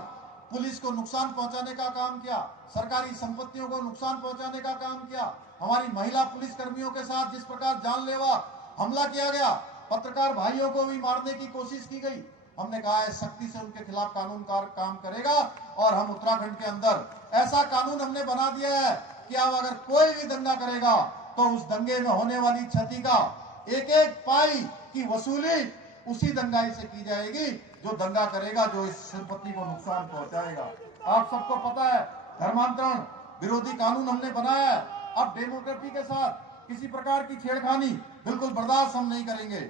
पुलिस को नुकसान पहुंचाने का काम किया, सरकारी संपत्तियों को नुकसान पहुंचाने का काम किया। हमारी महिला पुलिस कर्मियों के साथ जिस प्रकार जानलेवा हमला किया गया, पत्रकार भाइयों को भी मारने की कोशिश की गई। हमने कहा है सख्ती से उनके खिलाफ कानून का काम करेगा। और हम उत्तराखंड के अंदर ऐसा कानून हमने बना दिया है कि अब अगर कोई भी दंगा करेगा तो उस दंगे में होने वाली क्षति का एक एक पाई की वसूली उसी दंगाई से की जाएगी जो दंगा करेगा, जो इस संपत्ति को नुकसान पहुंचाएगा। आप सबको पता है धर्मांतरण विरोधी कानून हमने बनाया है। अब डेमोक्रेसी के साथ किसी प्रकार की छेड़खानी बिल्कुल बर्दाश्त हम नहीं करेंगे।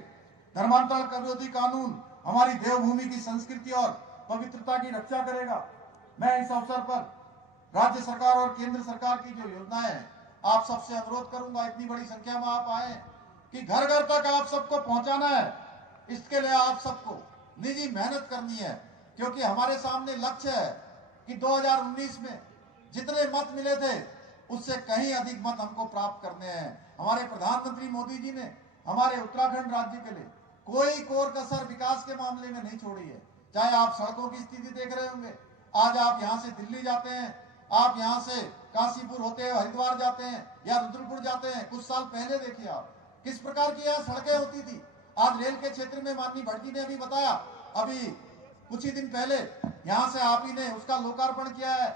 धर्मांतरण विरोधी कानून हमारी देवभूमि की संस्कृति और पवित्रता की रक्षा करेगा। मैं इस अवसर पर राज्य सरकार और केंद्र सरकार की जो योजनाएं हैं, आप सबसे अनुरोध करूंगा, इतनी बड़ी संख्या में आप आए कि घर घर तक आप सबको पहुंचाना है। इसके लिए आप सबको निजी मेहनत करनी है, क्योंकि हमारे सामने लक्ष्य है कि 2019 में जितने मत मिले थे उससे कहीं अधिक मत हमको प्राप्त करने हैं। हमारे प्रधानमंत्री मोदी जी ने हमारे उत्तराखंड राज्य के लिए कोई कोर कसर विकास के मामले में नहीं छोड़ी है। चाहे आप सड़कों की स्थिति देख रहे होंगे, आज आप यहाँ से दिल्ली जाते हैं, आप यहाँ से काशीपुर होते हुए हरिद्वार जाते हैं या रुद्रपुर जाते हैं, कुछ साल पहले देखिए आप किस प्रकार की यहाँ सड़कें होती थी। आज रेल के क्षेत्र में माननीय भटजी ने अभी बताया, अभी कुछ ही दिन पहले यहाँ से आप ही ने उसका लोकार्पण किया है।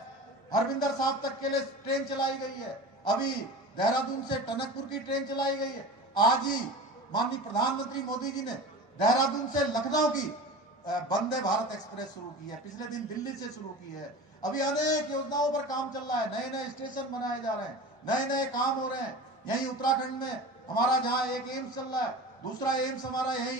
हरविंदर साहब तक के लिए ट्रेन चलाई गई है। अभी देहरादून से टनकपुर की ट्रेन चलाई गई है। आज ही माननीय प्रधानमंत्री मोदी जी ने देहरादून से लखनऊ की वंदे भारत एक्सप्रेस शुरू की है, पिछले दिन दिल्ली से शुरू की है। अभी अनेक योजनाओं पर काम चल रहा है, नए नए स्टेशन बनाए जा रहे हैं, नए नए काम हो रहे हैं। यही उत्तराखंड में हमारा जहाँ एक एम्स चल रहा है, दूसरा एम्स हमारा यही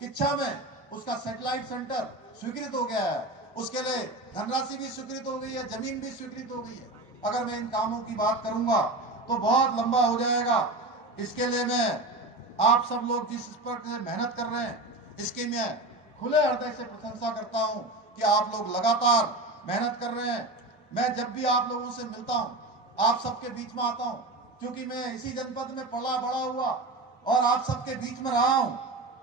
किच्छा में, उसका सैटेलाइट सेंटर स्वीकृत हो गया है। उसके लिए धनराशि भी स्वीकृत हो गई है, जमीन भी स्वीकृत हो गई है। अगर मैं इन कामों की बात करूंगा तो बहुत लंबा हो जाएगा। इसके लिए मैं आप सब लोग जिस पर मेहनत कर रहे हैं, इसकी मैं खुले हृदय से प्रशंसा करता हूं कि आप लोग लगातार मेहनत कर रहे हैं। मैं जब भी आप लोगों से मिलता हूं, आप सबके बीच में आता हूं, क्योंकि मैं इसी जनपद में पला बड़ा हुआ और आप सबके बीच में रहा हूं।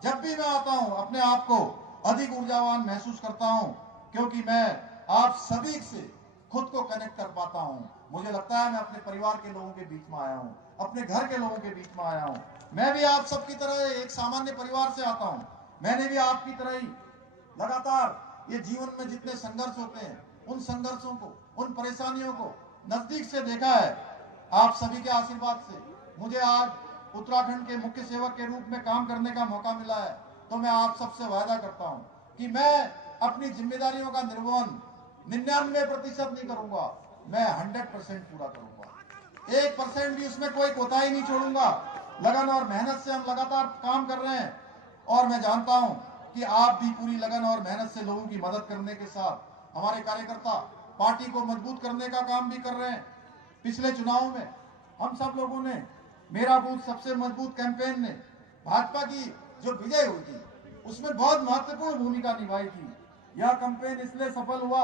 जब भी मैं आता हूं, अपने आप को अधिक ऊर्जावान महसूस करता हूं, क्योंकि मैं आप सभी से खुद को कनेक्ट कर पाता हूं। मुझे लगता है मैं अपने परिवार के लोगों के बीच में आया हूं, अपने घर के लोगों के बीच में आया हूं। मैं भी आप सबकी तरह एक सामान्य परिवार से आता हूं। मैंने भी आपकी तरह ही लगातार ये जीवन में जितने संघर्ष होते हैं, उन संघर्षों को, उन परेशानियों को नजदीक से देखा है। आप सभी के आशीर्वाद से मुझे आज उत्तराखंड के मुख्य सेवक के रूप में काम करने का मौका मिला है। तो मैं आप सबसे वादा करता हूं कि मैं अपनी जिम्मेदारियों का निर्वहन 99% नहीं करूंगा, मैं 100% पूरा करूंगा। 1% भी उसमें कोई कोताही नहीं छोड़ूंगा। लगन और मेहनत से हम लगातार काम कर रहे हैं और मैं जानता हूं कि आप भी पूरी लगन और मेहनत से लोगों की मदद करने के साथ हमारे कार्यकर्ता पार्टी को मजबूत करने का काम भी कर रहे हैं। पिछले चुनाव में हम सब लोगों ने मेरा बूथ सबसे मजबूत कैंपेन ने भाजपा की जो विजय हुई थी उसमें बहुत महत्वपूर्ण भूमिका निभाई थी। यह कैंपेन इसलिए सफल हुआ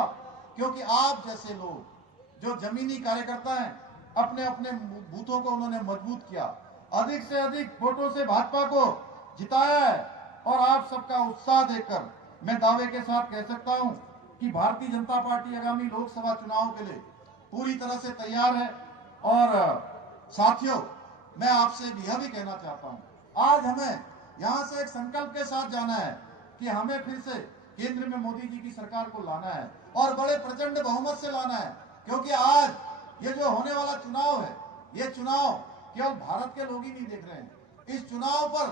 क्योंकि आप जैसे लोग जो जमीनी कार्यकर्ता हैं अपने अपने बूथों को उन्होंने मजबूत किया, अधिक से अधिक वोटों से भाजपा को जिताया है। और आप सबका उत्साह देखकर मैं दावे के साथ कह सकता हूं कि भारतीय जनता पार्टी आगामी लोकसभा चुनाव के लिए पूरी तरह से तैयार है। और साथियों, मैं आपसे यह भी कहना चाहता हूं, आज हमें यहां से एक संकल्प के साथ जाना है कि हमें फिर से केंद्र में मोदी जी की सरकार को लाना है और बड़े प्रचंड बहुमत से लाना है। क्योंकि आज ये जो होने वाला चुनाव है, ये चुनाव केवल भारत के लोग ही नहीं देख रहे हैं, इस चुनाव पर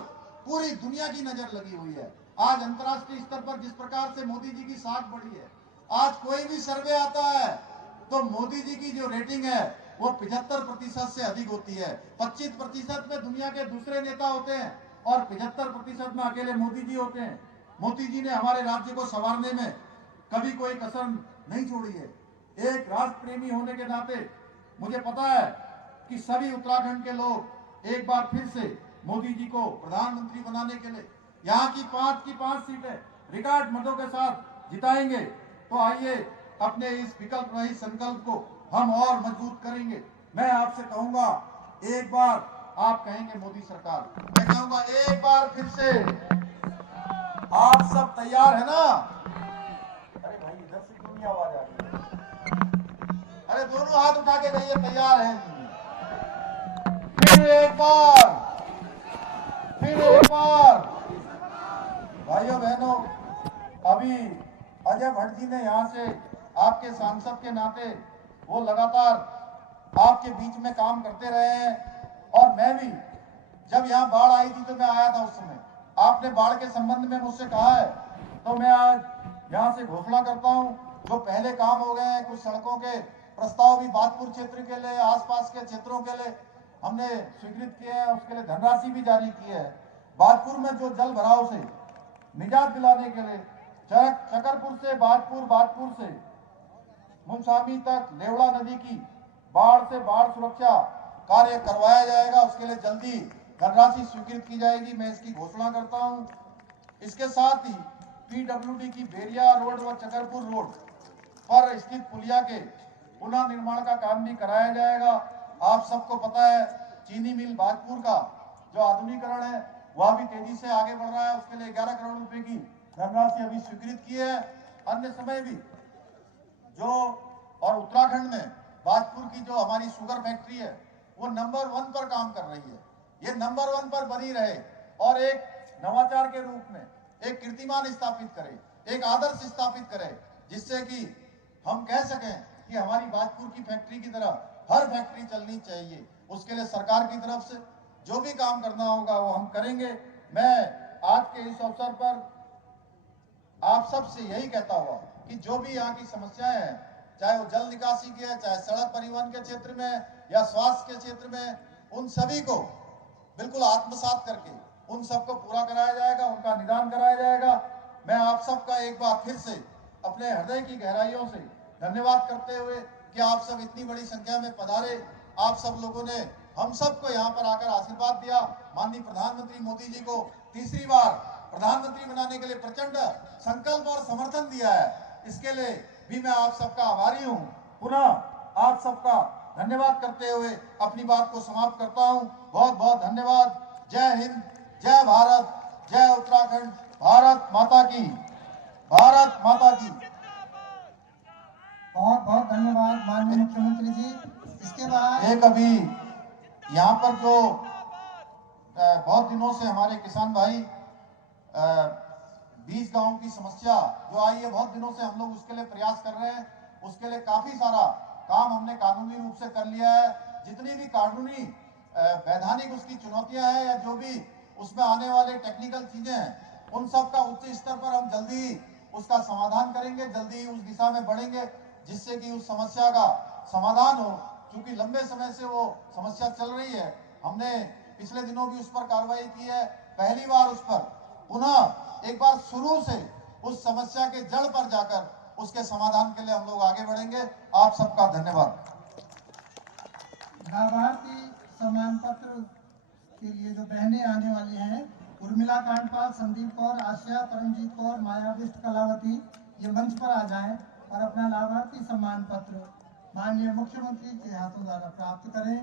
पूरी दुनिया की नजर लगी हुई है। आज अंतर्राष्ट्रीय स्तर पर जिस प्रकार से मोदी जी की साख बढ़ी है, आज कोई भी सर्वे आता है तो मोदी जी की जो रेटिंग है वो 75% से अधिक होती है। 25% में दुनिया के दूसरे नेता होते हैं और 75% में अकेले मोदी जी होते हैं। मोदी जी ने हमारे राज्य को संवारने में कभी कोई कसर नहीं छोड़ी है। एक राष्ट्र प्रेमी होने के नाते मुझे पता है कि सभी उत्तराखंड के लोग एक बार फिर से मोदी जी को प्रधानमंत्री बनाने के लिए यहाँ की 5 सीटें रिकॉर्ड मतों के साथ जिताएंगे। तो आइए अपने इस विकल्प रहित संकल्प को हम और मजबूत करेंगे। मैं आपसे कहूंगा, एक बार आप कहेंगे मोदी सरकार, मैं कहूंगा एक बार फिर से। आप सब तैयार है ना? अरे भाई इधर से क्यों नहीं आवाज आ रही है? अरे दोनों हाथ उठा के कहिए तैयार हैं। फिर एक बार भाइयों बहनों, अभी अजय भट्ट जी ने यहाँ से आपके सांसद के नाते वो लगातार आपके बीच में काम करते रहे हैं। और मैं भी जब यहाँ बाढ़ आई थी तो मैं आया था, उस समय आपने बाढ़ के संबंध में मुझसे कहा है, तो मैं आज यहाँ से घोषणा करता हूँ जो पहले काम हो गए हैं, कुछ सड़कों के प्रस्ताव भी बाजपुर क्षेत्र के लिए, आसपास के क्षेत्रों के लिए हमने स्वीकृत किए हैं, उसके लिए धनराशि भी जारी की है। बाजपुर में जो जल भराव से निजात दिलाने के लिए चकरपुर से बाजपुर से मुंसामी तक लेवड़ा नदी की बाढ़ से बाढ़ सुरक्षा कार्य करवाया जाएगा। उसके लिए जल्दी धनराशि स्वीकृत की जाएगी, मैं इसकी घोषणा करता हूं। इसके साथ ही पीडब्ल्यूडी की बेरिया रोड व चकरपुर रोड पर स्थित पुलिया के पुनः निर्माण का काम भी कराया जाएगा। आप सबको पता है चीनी मिल बाजपुर का जो आधुनिकीकरण है वह भी तेजी से आगे बढ़ रहा है, उसके लिए 11 करोड़ रुपए की धनराशि अभी स्वीकृत की है। अन्य समय भी जो और उत्तराखंड में बाजपुर की जो हमारी शुगर फैक्ट्री है वो नंबर 1 पर काम कर रही है, ये नंबर 1 पर बनी रहे और एक नवाचार के रूप में एक कीर्तिमान स्थापित करे, एक आदर्श स्थापित करे, जिससे कि हम कह सकें कि हमारी बाजपुर की फैक्ट्री की तरह हर फैक्ट्री चलनी चाहिए। उसके लिए सरकार की तरफ से जो भी काम करना होगा वो हम करेंगे। मैं आज के इस अवसर पर आप सबसे यही कहता हुआ कि जो भी यहाँ की समस्याएं हैं, चाहे वो जल निकासी की है, चाहे सड़क परिवहन के क्षेत्र में या स्वास्थ्य के क्षेत्र में, उन सभी को बिल्कुल आत्मसात करके उन सबको पूरा कराया जाएगा, उनका निदान कराया जाएगा। मैं आप सबका एक बार फिर से अपने हृदय की गहराइयों से धन्यवाद करते हुए कि आप सब इतनी बड़ी संख्या में पधारे, आप सब लोगों ने हम सबको यहाँ पर आकर आशीर्वाद दिया। माननीय प्रधानमंत्री मोदी जी को तीसरी बार प्रधानमंत्री बनाने के लिए प्रचंड संकल्प और समर्थन दिया है, इसके लिए भी मैं आप सबका आभारी हूँ। पुनः आप सबका धन्यवाद करते हुए अपनी बात को समाप्त करता हूँ। बहुत बहुत धन्यवाद। जय हिंद, जय भारत, जय उत्तराखंड, भारत माता की, भारत माता की। बहुत बहुत धन्यवाद माननीय मुख्यमंत्री जी। इसके बाद एक अभी यहाँ पर जो बहुत दिनों से हमारे किसान भाई 20 गांव की समस्या जो आई है, बहुत दिनों से हम लोग उसके लिए प्रयास कर रहे हैं। उसके लिए काफी सारा काम हमने कानूनी रूप से कर लिया है। जितनी भी कानूनी वैधानिक उसकी चुनौतियां हैं या जो भी उसमें आने वाले टेक्निकल चीजें हैं, उन सब का उच्च स्तर पर हम जल्दी उसका समाधान करेंगे, जल्दी उस दिशा में बढ़ेंगे जिससे कि उस समस्या का समाधान हो। क्योंकि लंबे समय से वो समस्या चल रही है, हमने पिछले दिनों भी उस पर कार्रवाई की है। पहली बार उस पर पुनः एक बार शुरू से उस समस्या के जड़ पर जाकर उसके समाधान के लिए हम लोग आगे बढ़ेंगे। आप सबका धन्यवाद। लाभार्थी सम्मान पत्र के लिए जो बहनें आने वाली हैं, उर्मिला कांडपाल, संदीप कौर, आशिया, परमजीत कौर, माया बिष्ट, कलावती, ये मंच पर आ जाएं और अपना लाभार्थी सम्मान पत्र माननीय मुख्यमंत्री के हाथों द्वारा प्राप्त करें।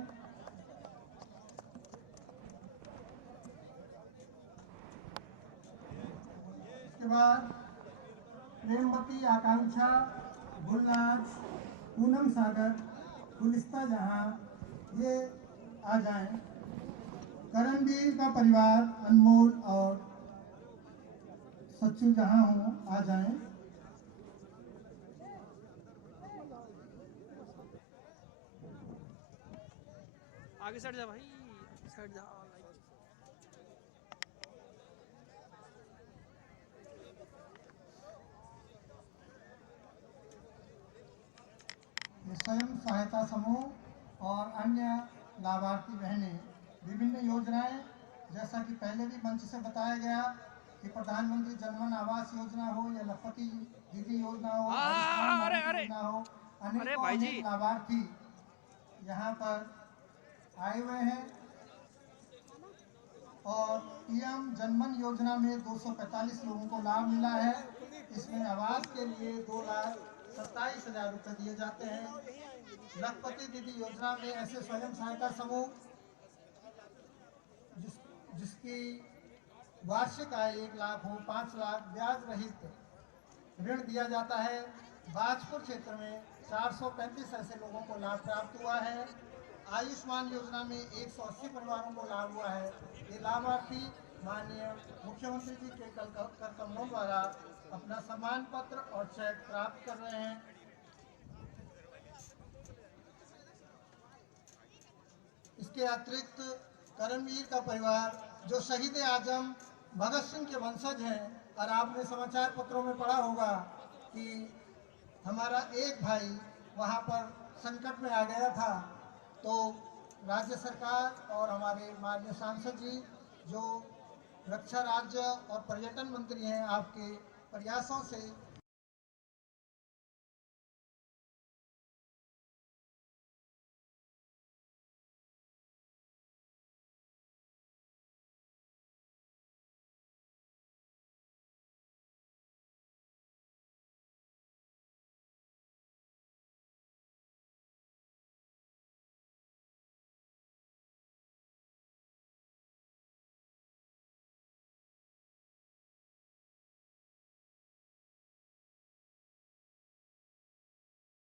इसके बाद प्रेमवती, आकांक्षा, गुलनाज, पूनम सागर, गुलिस्ता जहां, ये आ जाएं। करणवीर का परिवार अनमोल और सच्चू जहां हो आ जाएं। आगे साइड जा भाई, साइड जा। स्वयं सहायता समूह और अन्य लाभार्थी बहनें विभिन्न योजनाएं, जैसा कि पहले भी मंच से बताया गया कि प्रधानमंत्री जनधन आवास योजना हो या लखपति दीदी योजना हो, योजना हो, अनेक लाभार्थी यहाँ पर आए हुए हैं। और पीएम जनधन योजना में 245 लोगों को लाभ मिला है। इसमें आवास के लिए 2,27,000 रुपये दिए जाते हैं। लखपति दीदी योजना में ऐसे स्वयं सहायता समूह जिसकी वार्षिक आय 1 लाख हो, 5 लाख ब्याज रहित ऋण दिया जाता है। बाजपुर क्षेत्र में 435 ऐसे लोगों को लाभ प्राप्त हुआ है। आयुष्मान योजना में 180 परिवारों को लाभ हुआ है। ये लाभार्थी माननीय मुख्यमंत्री जी के कर कमलों द्वारा अपना सम्मान पत्र और चेक प्राप्त कर रहे हैं। इसके अतिरिक्त करणवीर का परिवार जो शहीद आजम भगत सिंह के वंशज हैं, और आपने समाचार पत्रों में पढ़ा होगा कि हमारा एक भाई वहां पर संकट में आ गया था, तो राज्य सरकार और हमारे माननीय सांसद जी जो रक्षा राज्य और पर्यटन मंत्री हैं, आपके प्रयासों से